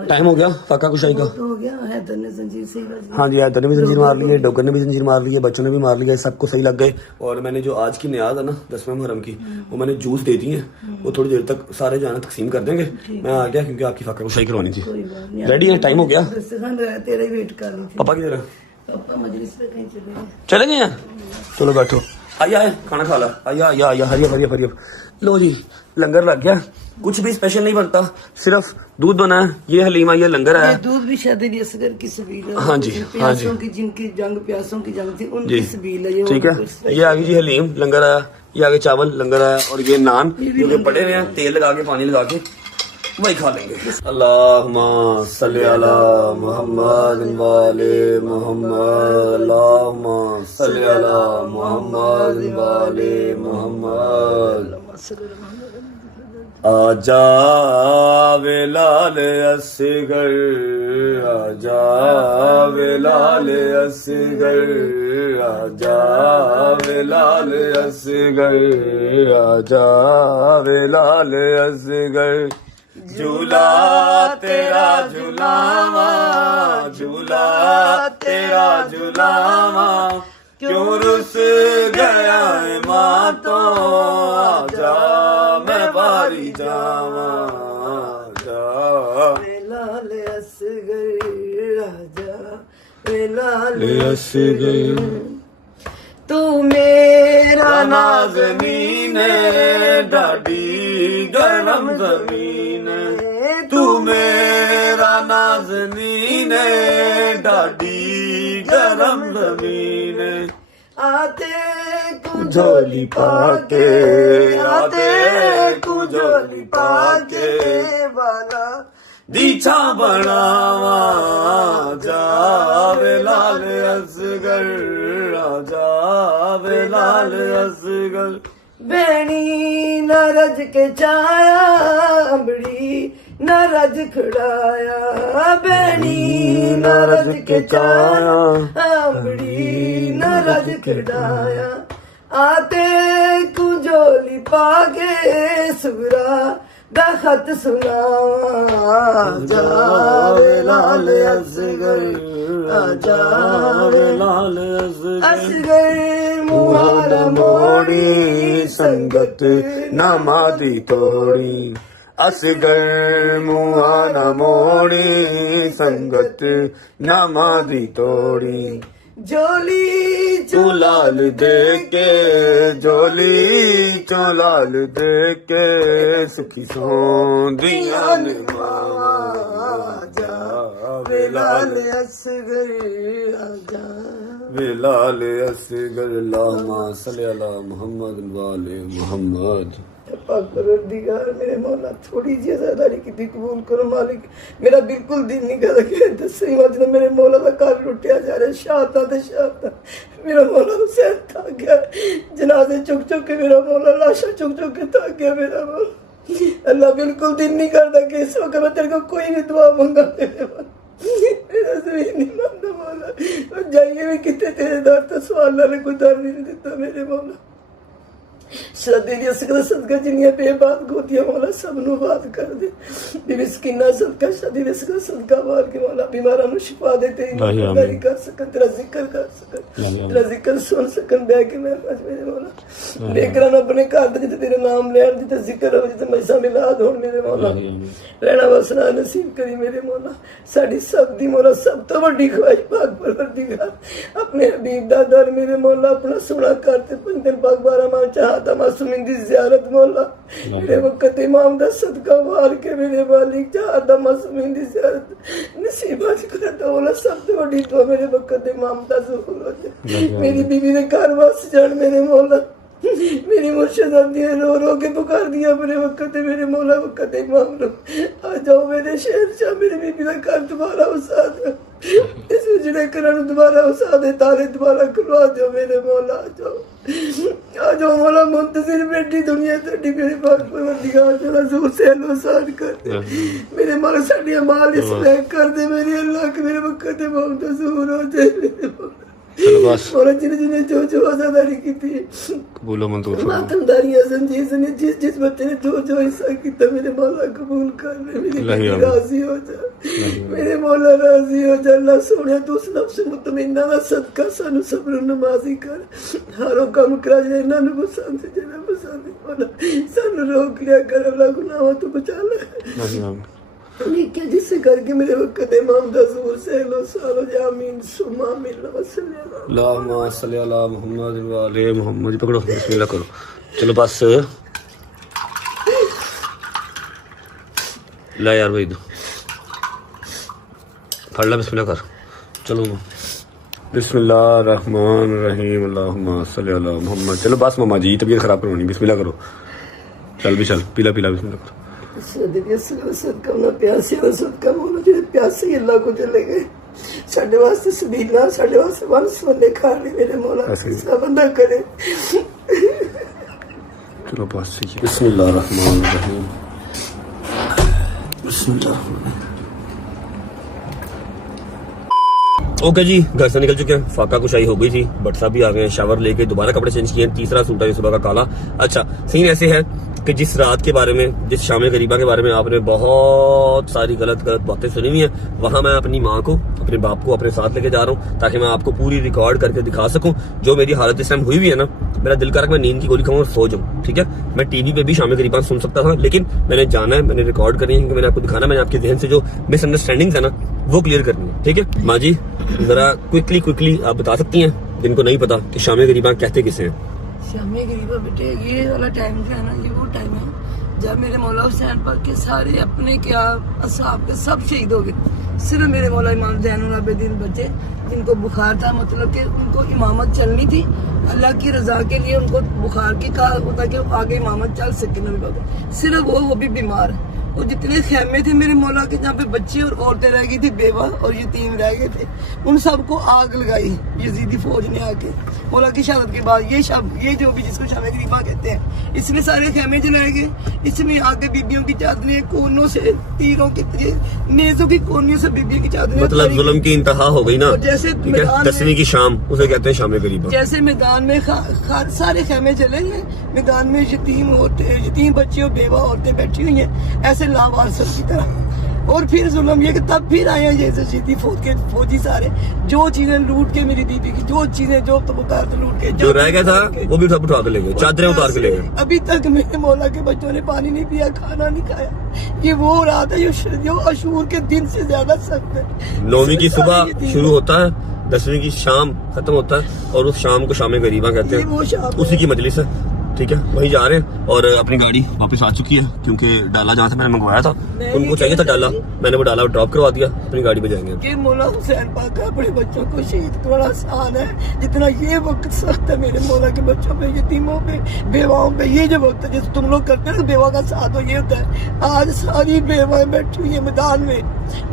टाइम हो गया फाका कुशाई का? हो गया, हैदर ने जंजीर से ही बच गया। हाँ जी, हैदर ने भी जंजीर मार ली है, डॉगर ने भी जंजीर मार ली है, बच्चों ने भी मार लिया है, सबको सही लग गए। और मैंने जो आज की नियाज है ना 10वें मुहर्रम की, वो मैंने जूस दे दी है, वो थोड़ी देर तक सारे जो है ना तकसीम कर देंगे। मैं आ गया क्योंकि आपकी फाका कुशाई करवानी थी। रेडी है, टाइम हो गया। तेरा ही वेट कर ली थी। पापा किधर है? पापा मजलिस पे कहीं चले गए। चले गए हैं? चलो बैठो, आइए आइए खाना खा ला, आइए आइए आइए, हरियप हरियप हरियप। लो जी, लंगर लग गया। कुछ भी स्पेशल नहीं बनता, सिर्फ दूध बना है, ये हलीमा, ये लंगर है। दूध भी शादी असगर की सबील है। हाँ जी, हाँ जी, की जिनकी जंग प्यासों की जंग थी उनकी सबील है ये। ठीक है, ये आ गई जी हलीम, लंगर आया, ये आगे चावल लंगर आया, और ये नान जो कि पड़े हुए हैं, तेल लगा के पानी लगा के वही खा लेंगे। अल्लाहुम्मा सल्ली अला मुहम्मद वाले मुहम्मद, अल्लाहुम्मा सल्ली अला मुहम्मद वाले मुहम्मद। आजा बिलाल असगर, आजा बिलाल असगर, आजा बिलाल असगर, आजा बिलाल असगर। झूला तेरा झूलावा, झूला तेरा झूलावा, क्यों रुस गया है माँ तो, आजा मैं बारी जावा, आजा लाल असगर, आजा लाल असगर। तू मेरा नाज़नीन डाडी गरम जमीन, तू मेरा नाज़नीन डाडी गरम जमीन। आते कुझोली पाके, आते कुझोली पाके वाला दीछा बनावा, जावे लाल असगर, जावे लाल असगर। बेनी न रज के छाया, अम्बड़ी न रज खड़ाया, बेनी न रज के छाया, अम्बड़ी न रज खड़ाया। आते कुंजोली पागे सुरा दखत सुनावा, जावे लाल असगर, जावे लाल असगर। मुहार मोड़ी संगत नमादी तोड़ी, असगर मुहार मोड़ी संगत नमादी तोड़ी। जोली चुलाल दे के, जोली चुलाल दे के, सुखी सोंदियां ने मावा, आजा बिलाल असगर, आजा बिलाल असगर। अल्लाहुम्मा सल्ली अला मुहम्मद वाले मुहम्मद। परवरदिगार मेरे मौला थोड़ी जी ज़्यादारी की दी कबूल करो मालिक। मेरा बिल्कुल दिल नहीं कर रहा दसवीं वजह मेरे मौला का घर लुटिया जा रहा है, शाहता ते शाहता। मेरा मौला हुसैन थक गया, जनाजे चुक चुक के मेरा मौला लाशा चुक चुक के थक गया मेरा मौला। अल्लाह बिल्कुल दिल नहीं करता कि इस वक्त मैं तेरे को कोई भी दुआ मंगा मेरा जमीन नहीं मानता मौला। जाइए भी कितने तेरे दर तो सवाल ने कोई दर नहीं देता मेरे मौला। सदी सदका जिन्नियां बेबाद गोदियां मौला सब नूं बात कर दे। बीबी सकीना सदका शादी विसका सदका वार के मौला बीमारां नूं शिफा दे, तेरी मदद कर सकन, तेरा जिक्र कर सकन, तेरा जिक्र सुन सकन बैठ के मैं मेरे मौला। बेकरां अपने घर दे जिते तेरा नाम लैण जिते जिक्र हो, जिते मजसा मिलाद होण मेरे मौला। रहना बसना नसीब करी मेरे मौला। साडी सब दी मौला सब तो वड्डी ख्वाहिश पाक परवरदिगार अपने हबीब दा दर मेरे मौला अपना सोना करते 5 दिन पाक 12 माह चाहता मासूमिन दी ज़ियारत मौला। मेरे वक्त इमाम दा सदका वार के मेरे मालिक चाहता मासूमिन दी ज़ियारत नसीबा कर दो मौला। सब तो वड्डी दुआ मेरे वक्त इमाम दा ज़हूर हो जाए, मेरी बीवी दे घर वस जान मेरे मौला। मेरी मुर्शिदा दी रो रो के पुकार दिया मेरे वक्त मेरे मौला वक्त इमाम रो। आ जाओ मेरे शहर शाह मेरी बीबी दा घर दोबारा वसा दो, इस उजड़े घर दोबारा वसा दे, तारे दोबारा खुलवा दो मेरे मौला। आ जाओ मौला मुंतजिर बेटी दुनिया तेरी मेरे पाक परवरदिगार तेरा जोर से अनुसार कर दे मेरे मौला। साडी अमाल इसलाह कर दे मेरे अल्लाह के मेरे वक्त इमाम दा ज़हूर हो जाए मेरे मौला। चलो बस और जिन्हें जो आजादारी की थी कबूलो मंजूर फरमा। मातमदारियां संजीज ने जिस बच्चे ने जो हिस्सा किया मेरे मौला कबूल कर ले, मेरी राजी हो जा, मेरे मौला राजी हो जा। अल्लाह सोने तू उस नफ्स मुतमइन्ना दा सदका सानू सब्र नमाजी कर, हारो काम करा जे इन्हां नू पसंद जेना पसंद मौला सानू रोक लिया कर, अल्लाह गुनाहों तो बचा ले क्या जिससे करके मेरे वक्त इमाम दसूर से लो सालो जामीन सुमा मिला अल्लाहुम्मा सल्ली अला मुहम्मद व आले मुहम्मद। पकड़ो बिस्मिल्लाह करो। चलो बस ला यार भाई दो फड़ ला बिस्मिल्लाह कर। चलो बिस्मिल्लाह रहमान रहीम अल्लाहुम्मा सल्ली अला मुहम्मद। चलो बस मामा जी तबीयत खराब करवानी, बिस्मिल्लाह करो। चल भी चल पीला बिस्मिल्लाह करो। प्यासे अल्लाह को चले गए साढ़े वास्ते सबीला साढ़े वास्ते वंस वाले खाने मेरे मौला ऐसा बंदा करे। चलो बस बिस्मिल्लाह रहमान रहीम बिस्मिल्लाह। ओके जी घर से निकल चुके हैं, फाका कुशाई हो गई थी, बट सब भी आ गए हैं, शावर लेके दोबारा कपड़े चेंज किए, तीसरा सूट है सुबह का काला। अच्छा सीन ऐसे है कि जिस रात के बारे में, जिस शाम गरीबा के बारे में आपने बहुत सारी गलत बातें सुनी हुई हैं, वहां मैं अपनी माँ को अपने बाप को अपने साथ लेके जा रहा हूँ ताकि मैं आपको पूरी रिकॉर्ड करके दिखा सकूं जो मेरी हालत इस टाइम हुई हुई है ना। मेरा दिल कर मैं नींद की गोली खाऊं और सो जाऊं, ठीक है। मैं टीवी पे भी शाम गरीबा सुन सकता था, लेकिन मैंने जाना है, मैंने रिकॉर्ड करनी है क्योंकि मैंने आपको दिखाना, मैंने आपके जहन से जो मिसअंडरस्टैंडिंग है ना वो क्लियर करनी है, ठीक है। माँ जी जरा क्विकली आप बता सकती हैं जिनको नहीं पता कि शाम गरीबा कहते किसे हैं? शाम गरीबा बेटे ये वाला टाइम जो है ना, ये वो टाइम है जब मेरे मौला हुसैन पाक के सारे अपने क्या असहाब के सब शहीद हो गए, सिर्फ मेरे मौला इमाम ज़ैनुल आबिदीन बचे जिनको बुखार था, मतलब कि उनको इमामत चलनी थी, अल्लाह की रजा के लिए उनको बुखार की कहा होता कि आगे इमामत चल सके ना, सिर्फ वो भी बीमार। और जितने खेमे थे मेरे मौला के जहाँ पे बच्चे और औरतें रह गई थी बेवा और यतीम रह गए थे, उन सबको आग लगाई यजीदी फौज ने आके मौला की शहादत के बाद। ये जो भी जिसको शाम गरीबा कहते हैं, इसमें सारे खेमे जलाए गए, इसमें आगे बीबियों की चादरें कोनों से तीरों की नेजों की कोनियों से बीबियों की चादरें, मतलब जुल्म की इंतहा हो गई ना। जैसे 10वीं की शाम उसे कहते हैं शाम गरीबा। जैसे मैदान में सारे खेमे जले हैं, मैदान में यतीम बच्चे और बेवा औरतें बैठी हुई हैं ऐसे लावारिस की तरह। और फिर जुल्म ये कि तब फिर आए हैं ये शहीदी फौजी सारे, जो चीजें लूट के मेरी दीदी की, जो चीजें जो तबकार तो लूट के जो रह गया था वो भी सब उठा के ले गए, चादरें उतार के ले गए। अभी तक मेरे मौला के बच्चों ने पानी नहीं पिया, खाना नहीं खाया। ये वो रात है जो अशूर के दिन से ज्यादा सख्त है। 9वीं की सुबह शुरू होता है, 10वीं की शाम खत्म होता है और उस शाम को शाम गरीबा कहते हैं, उसी की मजलिस है, ठीक है। वहीं जा रहे हैं और अपनी गाड़ी वापस आ चुकी है क्योंकि डाला जहाँ से मैंने मंगवाया था उनको चाहिए था डाला, मैंने वो डाला ड्रॉप करवा दिया, अपनी गाड़ी पे जाएंगे। कि मौला हुसैन पाक का अपने बच्चों को शहीद करना आसान है जितना ये वक्त सख्त है मेरे मौला के बच्चों पे, यतीमों पे, बेवाओं पे। ये जो वक्त है जिस तुम लोग करते हैं बेवा का साथ हो, ये होता है। आज सारी बेवाएं बैठी हुई है मैदान में,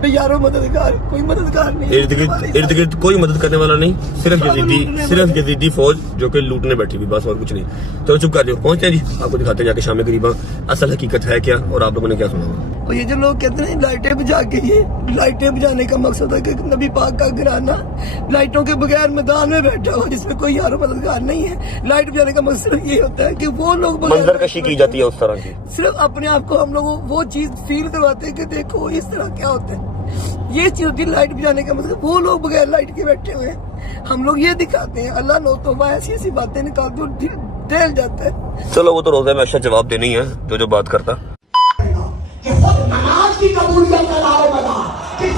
यारो मददगार कोई मददगार नहीं, इर्द गिर्द कोई मदद करने वाला नहीं, सिर्फ यजीदी फौज जो कि लूटने बैठी हुई, बस और कुछ नहीं। तो चुप कर लो, पहुंचते हैं जी, आपको दिखाते हैं जाके शाम गरीबा असल हकीकत है क्या और आप लोगों ने क्या सुना। और ये जो लोग कहते हैं लाइटें बुझा के, ये लाइटें बुझाने का मकसद है कि नबी पाक का घराना लाइटों के बगैर मैदान में बैठा हो जिसमें कोई यारो मददगार नहीं है। लाइट बुझाने का मकसद ये होता है कि वो लोग मंजरकशी की जाती है उस तरह की, सिर्फ अपने आप को हम लोग वो चीज फील करवाते हैं कि देखो इस तरह क्या होता है। ये चीज होती है लाइट बुझाने का मतलब, वो लोग बगैर लाइट के बैठे हुए हैं, हम लोग ये दिखाते हैं। अल्लाह नो तौबा ऐसी बातें निकालते और डेल जाता है। चलो वो तो रोजे में अच्छा जवाब देनी है जो बात करता। नमाज की कबूलियत का दारोमदार इस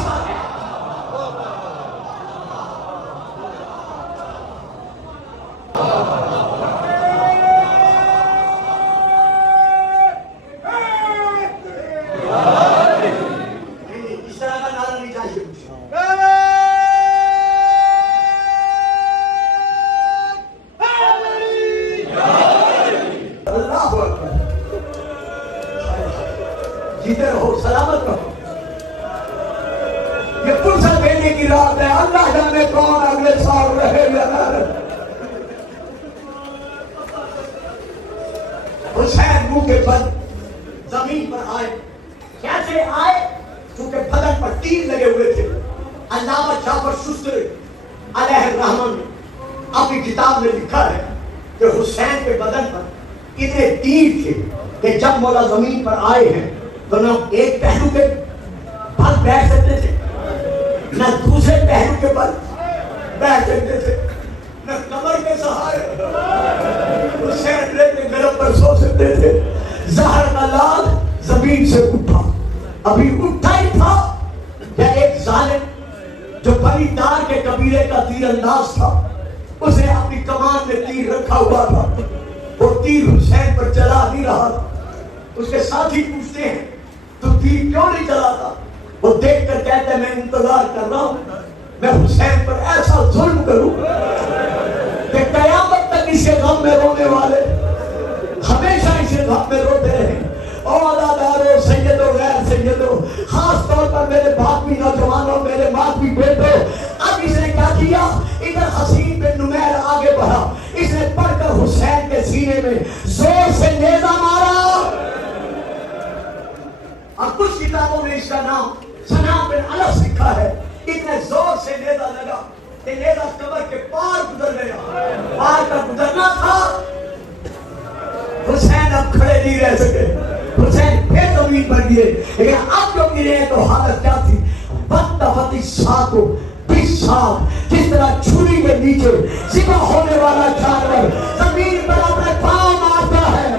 तरह का नारा नहीं चाहिए। जीते रहो, सलामत रहो। ये फुर्सत देने की रात है, अल्लाह जाने कौन अगले साल रहे या ना रहे। हुसैन मुंह के बल जमीन पर आए, कैसे आए? क्योंकि बदन पर तीर लगे हुए थे। अल्लामा जाफर सुस्तरी अलैहिर्रहमान अपनी किताब में लिखा है कि हुसैन के बदन पर इतने तीर थे कि जब मौला जमीन पर आए हैं तो न एक पहलू के बल बैठ सकते थे, न दूसरे पहलू के बल बैठ सकते थे, न कमर के सहारे हुसैन के गरम पर सो सकते थे। जहर का लाल जमीन से उठा, अभी उठा ही था या एक जालिम जो बनी दार के कबीले का तीरंदाज था, उसने अपनी कमान में तीर रखा हुआ था, वो तीर हुसैन पर चला नहीं रहा। उसके साथी पूछते हैं तो तीर क्यों नहीं चलाता? वो देख कर कहते हैं मैं इंतजार कर रहा हूं, मैं हुसैन पर ऐसा जुल्म करूं कि कयामत तक इसे गम में रोने वाले हमेशा इसे गम में रोते रहे। और अदादारो सैयदो गैर सैयदो, खास तौर पर मेरे बापी नौजवानों, मेरे बापी बेटो, अब इसने क्या किया? इधर हसीन बिन नुमैर आगे बढ़ा, इसने पढ़कर हुसैन के सीने में जोर से नेजा मारा। और कुछ किताबों में इसका नाम सनाम बिन अलस लिखा है। इतने जोर से नेजा लगा कि नेजा कब्र के पार गुजर गया। पार का गुजरना था, हुसैन अब खड़े नहीं रह सके, हुसैन फिर जमीन पर गिरे। लेकिन अब जो गिरे तो हालत क्या थी? बदतफती साको जिस तरह छुरी के नीचे सिपा होने वाला जानवर जमीन पर अपने पांव मारता है,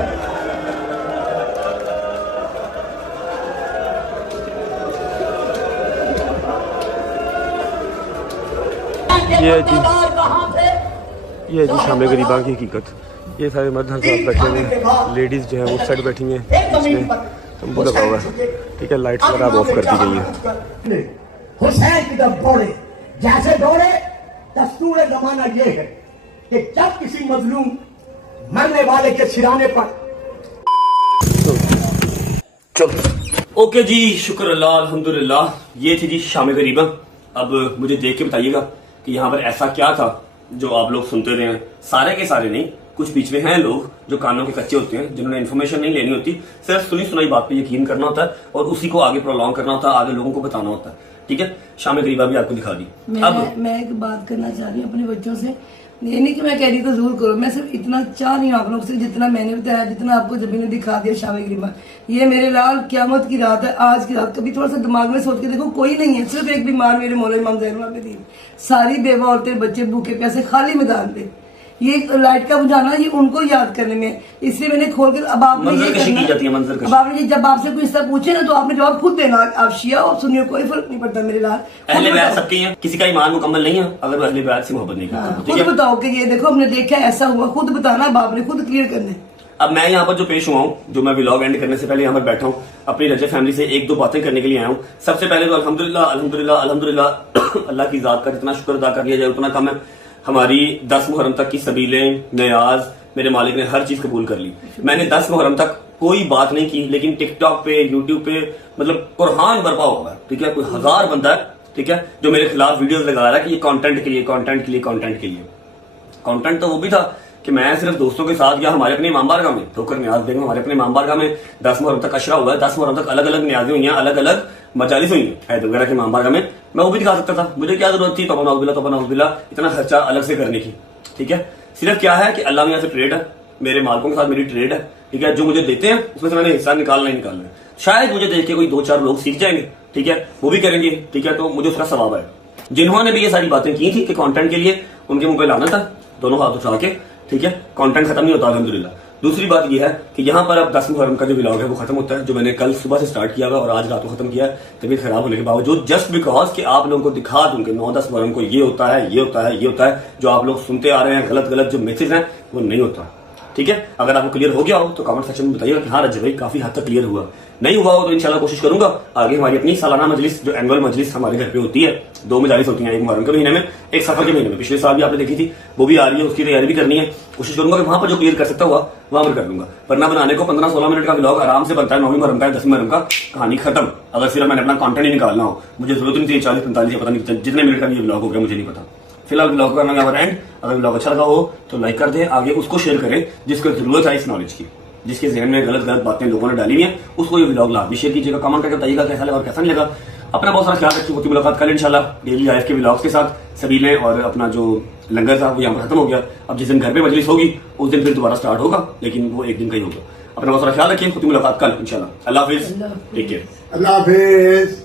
ये जी शाम गरीबा की हकीकत। ये सारे मर्द हर साथ बैठे हुए हैं, लेडीज जो है उस साइड बैठी हैं, इसमें तंबू लगा हुआ है, ठीक है, लाइट्स वगैरह ऑफ कर दी गई है। हुसैन की तरफ दौड़े, जैसे दौड़े दस्तूर जमाना ये है कि जब किसी मजलूम मरने वाले के सिराने पर चलो ओके जी, शुक्र अल्लाह अल्हम्दुलिल्लाह। ये थी जी शाम गरीबा। अब मुझे देख के बताइएगा कि यहाँ पर ऐसा क्या था जो आप लोग सुनते रहे हैं। सारे के सारे नहीं, कुछ बीच में हैं लोग जो कानों के कच्चे होते हैं, जिन्होंने इन्फॉर्मेशन नहीं लेनी होती, सिर्फ सुनी सुनाई बात पे यकीन करना होता है और उसी को आगे प्रोलॉन्ग करना होता है, आगे लोगों को बताना होता है, ठीक है। शाम गरीबा भी आपको दिखा दी। मैं एक बात करना चाह रही हूँ अपने बच्चों से, ये नहीं कि मैं कह रही तो जरूर करो, मैं सिर्फ इतना चाह रही हूँ आप लोग से, जितना मैंने बताया, जितना आपको जब ने दिखा दिया शाम गरीबा, ये मेरे लाल क्यामत की रात है, आज की रात। कभी थोड़ा सा दिमाग में सोच के देखो, कोई नहीं है, सिर्फ एक बीमार मेरे मौला इमाम ज़ैनुल आबिदीन, सारी बेवा औरतें बच्चे भूखे प्यासे खाली मैदान पे, ये लाइट का बुझाना ये उनको याद करने में, इसलिए मैंने खोल कर अब आपने ये करना, अब आपने जब आपसे कोई हिस्सा पूछे ना तो आपने जवाब खुद देना। आप शिया और सुन्नी कोई फर्क नहीं पड़ता मेरे लाल, अहले बैत सबके हैं, किसी का ईमान मुकम्मल नहीं है अगर वो अहले बैत से मोहब्बत नहीं करता। खुद बताओ कि ये देखो हमने देखा ऐसा हुआ, खुद बताना, अब आपने खुद क्लियर करना। अब मैं यहाँ पर जो पेश हुआ हूँ, जो मैं व्लॉग एंड करने से पहले यहाँ पर बैठा हूँ, अपनी रजब फैमिली से एक दो बातें करने के लिए आया हूँ। सबसे पहले तो अल्हम्दुलिल्लाह अल्हम्दुलिल्लाह अल्हम्दुलिल्लाह, अल्लाह की जात का जितना शुक्र अदा कर लिया जाए उतना कम है। हमारी 10 मुहर्रम तक की सबीलें, नयाज, मेरे मालिक ने हर चीज कबूल कर ली। मैंने 10 मुहर्रम तक कोई बात नहीं की, लेकिन टिकटॉक पे, यूट्यूब पे मतलब कुरान बर्पा होगा, ठीक है, कोई 1000 बंदा है, ठीक है, जो मेरे खिलाफ वीडियोस लगा रहा है कि ये कंटेंट के लिए, कंटेंट के लिए, कंटेंट के लिए। कंटेंट तो वो भी था कि मैं सिर्फ दोस्तों के साथ या हमारे अपने इमाम बारगाह में, ठोकर न्याज बेगम हमारे अपने इमाम बारगाह में 10 मुहर्रम तक अशरा हुआ है, 10 मुहर्रम तक अलग अलग न्याजें हुई हैं, अलग अलग मजालिस हुई हैं हैदर वगैरह के इमाम बारगाह में, मैं वो भी दिखा सकता था, मुझे क्या जरूरत थी तबा इतना खर्चा अलग से करने की, ठीक है। सिर्फ क्या है कि अल्लाह मियां से ट्रेड है, मेरे मालिकों के साथ मेरी ट्रेड है, ठीक है, जो मुझे देते हैं उसमें से मैंने हिस्सा निकालना ही निकालना है। शायद मुझे देख के कोई 2-4 लोग सीख जाएंगे, ठीक है, वो भी करेंगे, ठीक है, तो मुझे उसका सवाब है। जिन्होंने भी ये सारी बातें की थी कि कंटेंट के लिए, उनके मुंह पे लाना था, दोनों हाथ उठा के, ठीक है, कंटेंट खत्म नहीं होता अल्हम्दुलिल्लाह। दूसरी बात यह है कि यहाँ पर अब 10 मुहर्रम का जो व्लॉग है वो खत्म होता है, जो मैंने कल सुबह से स्टार्ट किया हुआ और आज रात को खत्म किया है, तबीयत खराब होने के बावजूद, जस्ट बिकॉज कि आप लोगों को दिखा दूं कि 9-10 मुहर्रम को ये होता है, ये होता है, ये होता है, जो आप लोग सुनते आ रहे हैं गलत गलत जो मैसेज हैं वो नहीं होता, ठीक है। अगर आपको क्लियर हो गया हो तो कमेंट सेक्शन में बताइएगा कि हाँ रजब भाई काफी हद तक क्लियर हुआ। नहीं हुआ हो तो इंशाल्लाह कोशिश करूंगा आगे हमारी अपनी सालाना मजलिस, जो एनुअल मजलिस हमारे घर पे होती है, 2 मजालिस होती हैं, एक मुहर्रम के महीने में, एक सफर के महीने में, पिछले साल भी आपने देखी थी, वो भी आ रही है, उसकी तैयारी भी करनी है। कोशिश करूंगा कि वहां पर जो क्लियर कर सकता हुआ वहां पर कर दूंगा, वरना बनाने को 15-16 मिनट का व्लॉग आराम से बनता है। 9वीं मुहर्रम का, 10वीं मुहर्रम का, कहानी खत्म। अगर सिर्फ मैंने अपना कंटेंट ही निकालना हो, मुझे जरूरत नहीं थी 40-45 पता नहीं जितने मिनट का ये व्लॉग हो गया मुझे नहीं पता। फिलहाल व्लॉग करना यहाँ पर एंड। अगर व्लॉग अच्छा लगा हो तो लाइक कर दें, आगे उसको शेयर करें जिसको जरूरत है इस नॉलेज की, जिसके जहन में गलत गलत बातें लोगों ने डाली हुई हैं, उसको ये व्लॉग लाभ भी शेयर कीजिएगा, कमेंट करके बताइएगा कैसा लगा और कैसा नहीं लगा। अपना बहुत सारा ख्याल रखिए, होती मुलाकात कल इंशाल्लाह डेली लाइफ के व्लॉग्स के साथ, सबीलें और अपना जो लंगर था वो यहाँ पर खत्म हो गया। अब जिस दिन घर पे मजलिस होगी उस दिन फिर दोबारा स्टार्ट होगा, लेकिन वो एक दिन का ही होगा। अपना बहुत सारा ख्याल रखिए, खुद की मुलाकात कल इंशाल्लाह। अल्लाह हाफिज, टेक केयर। अल्लाह हाफिज।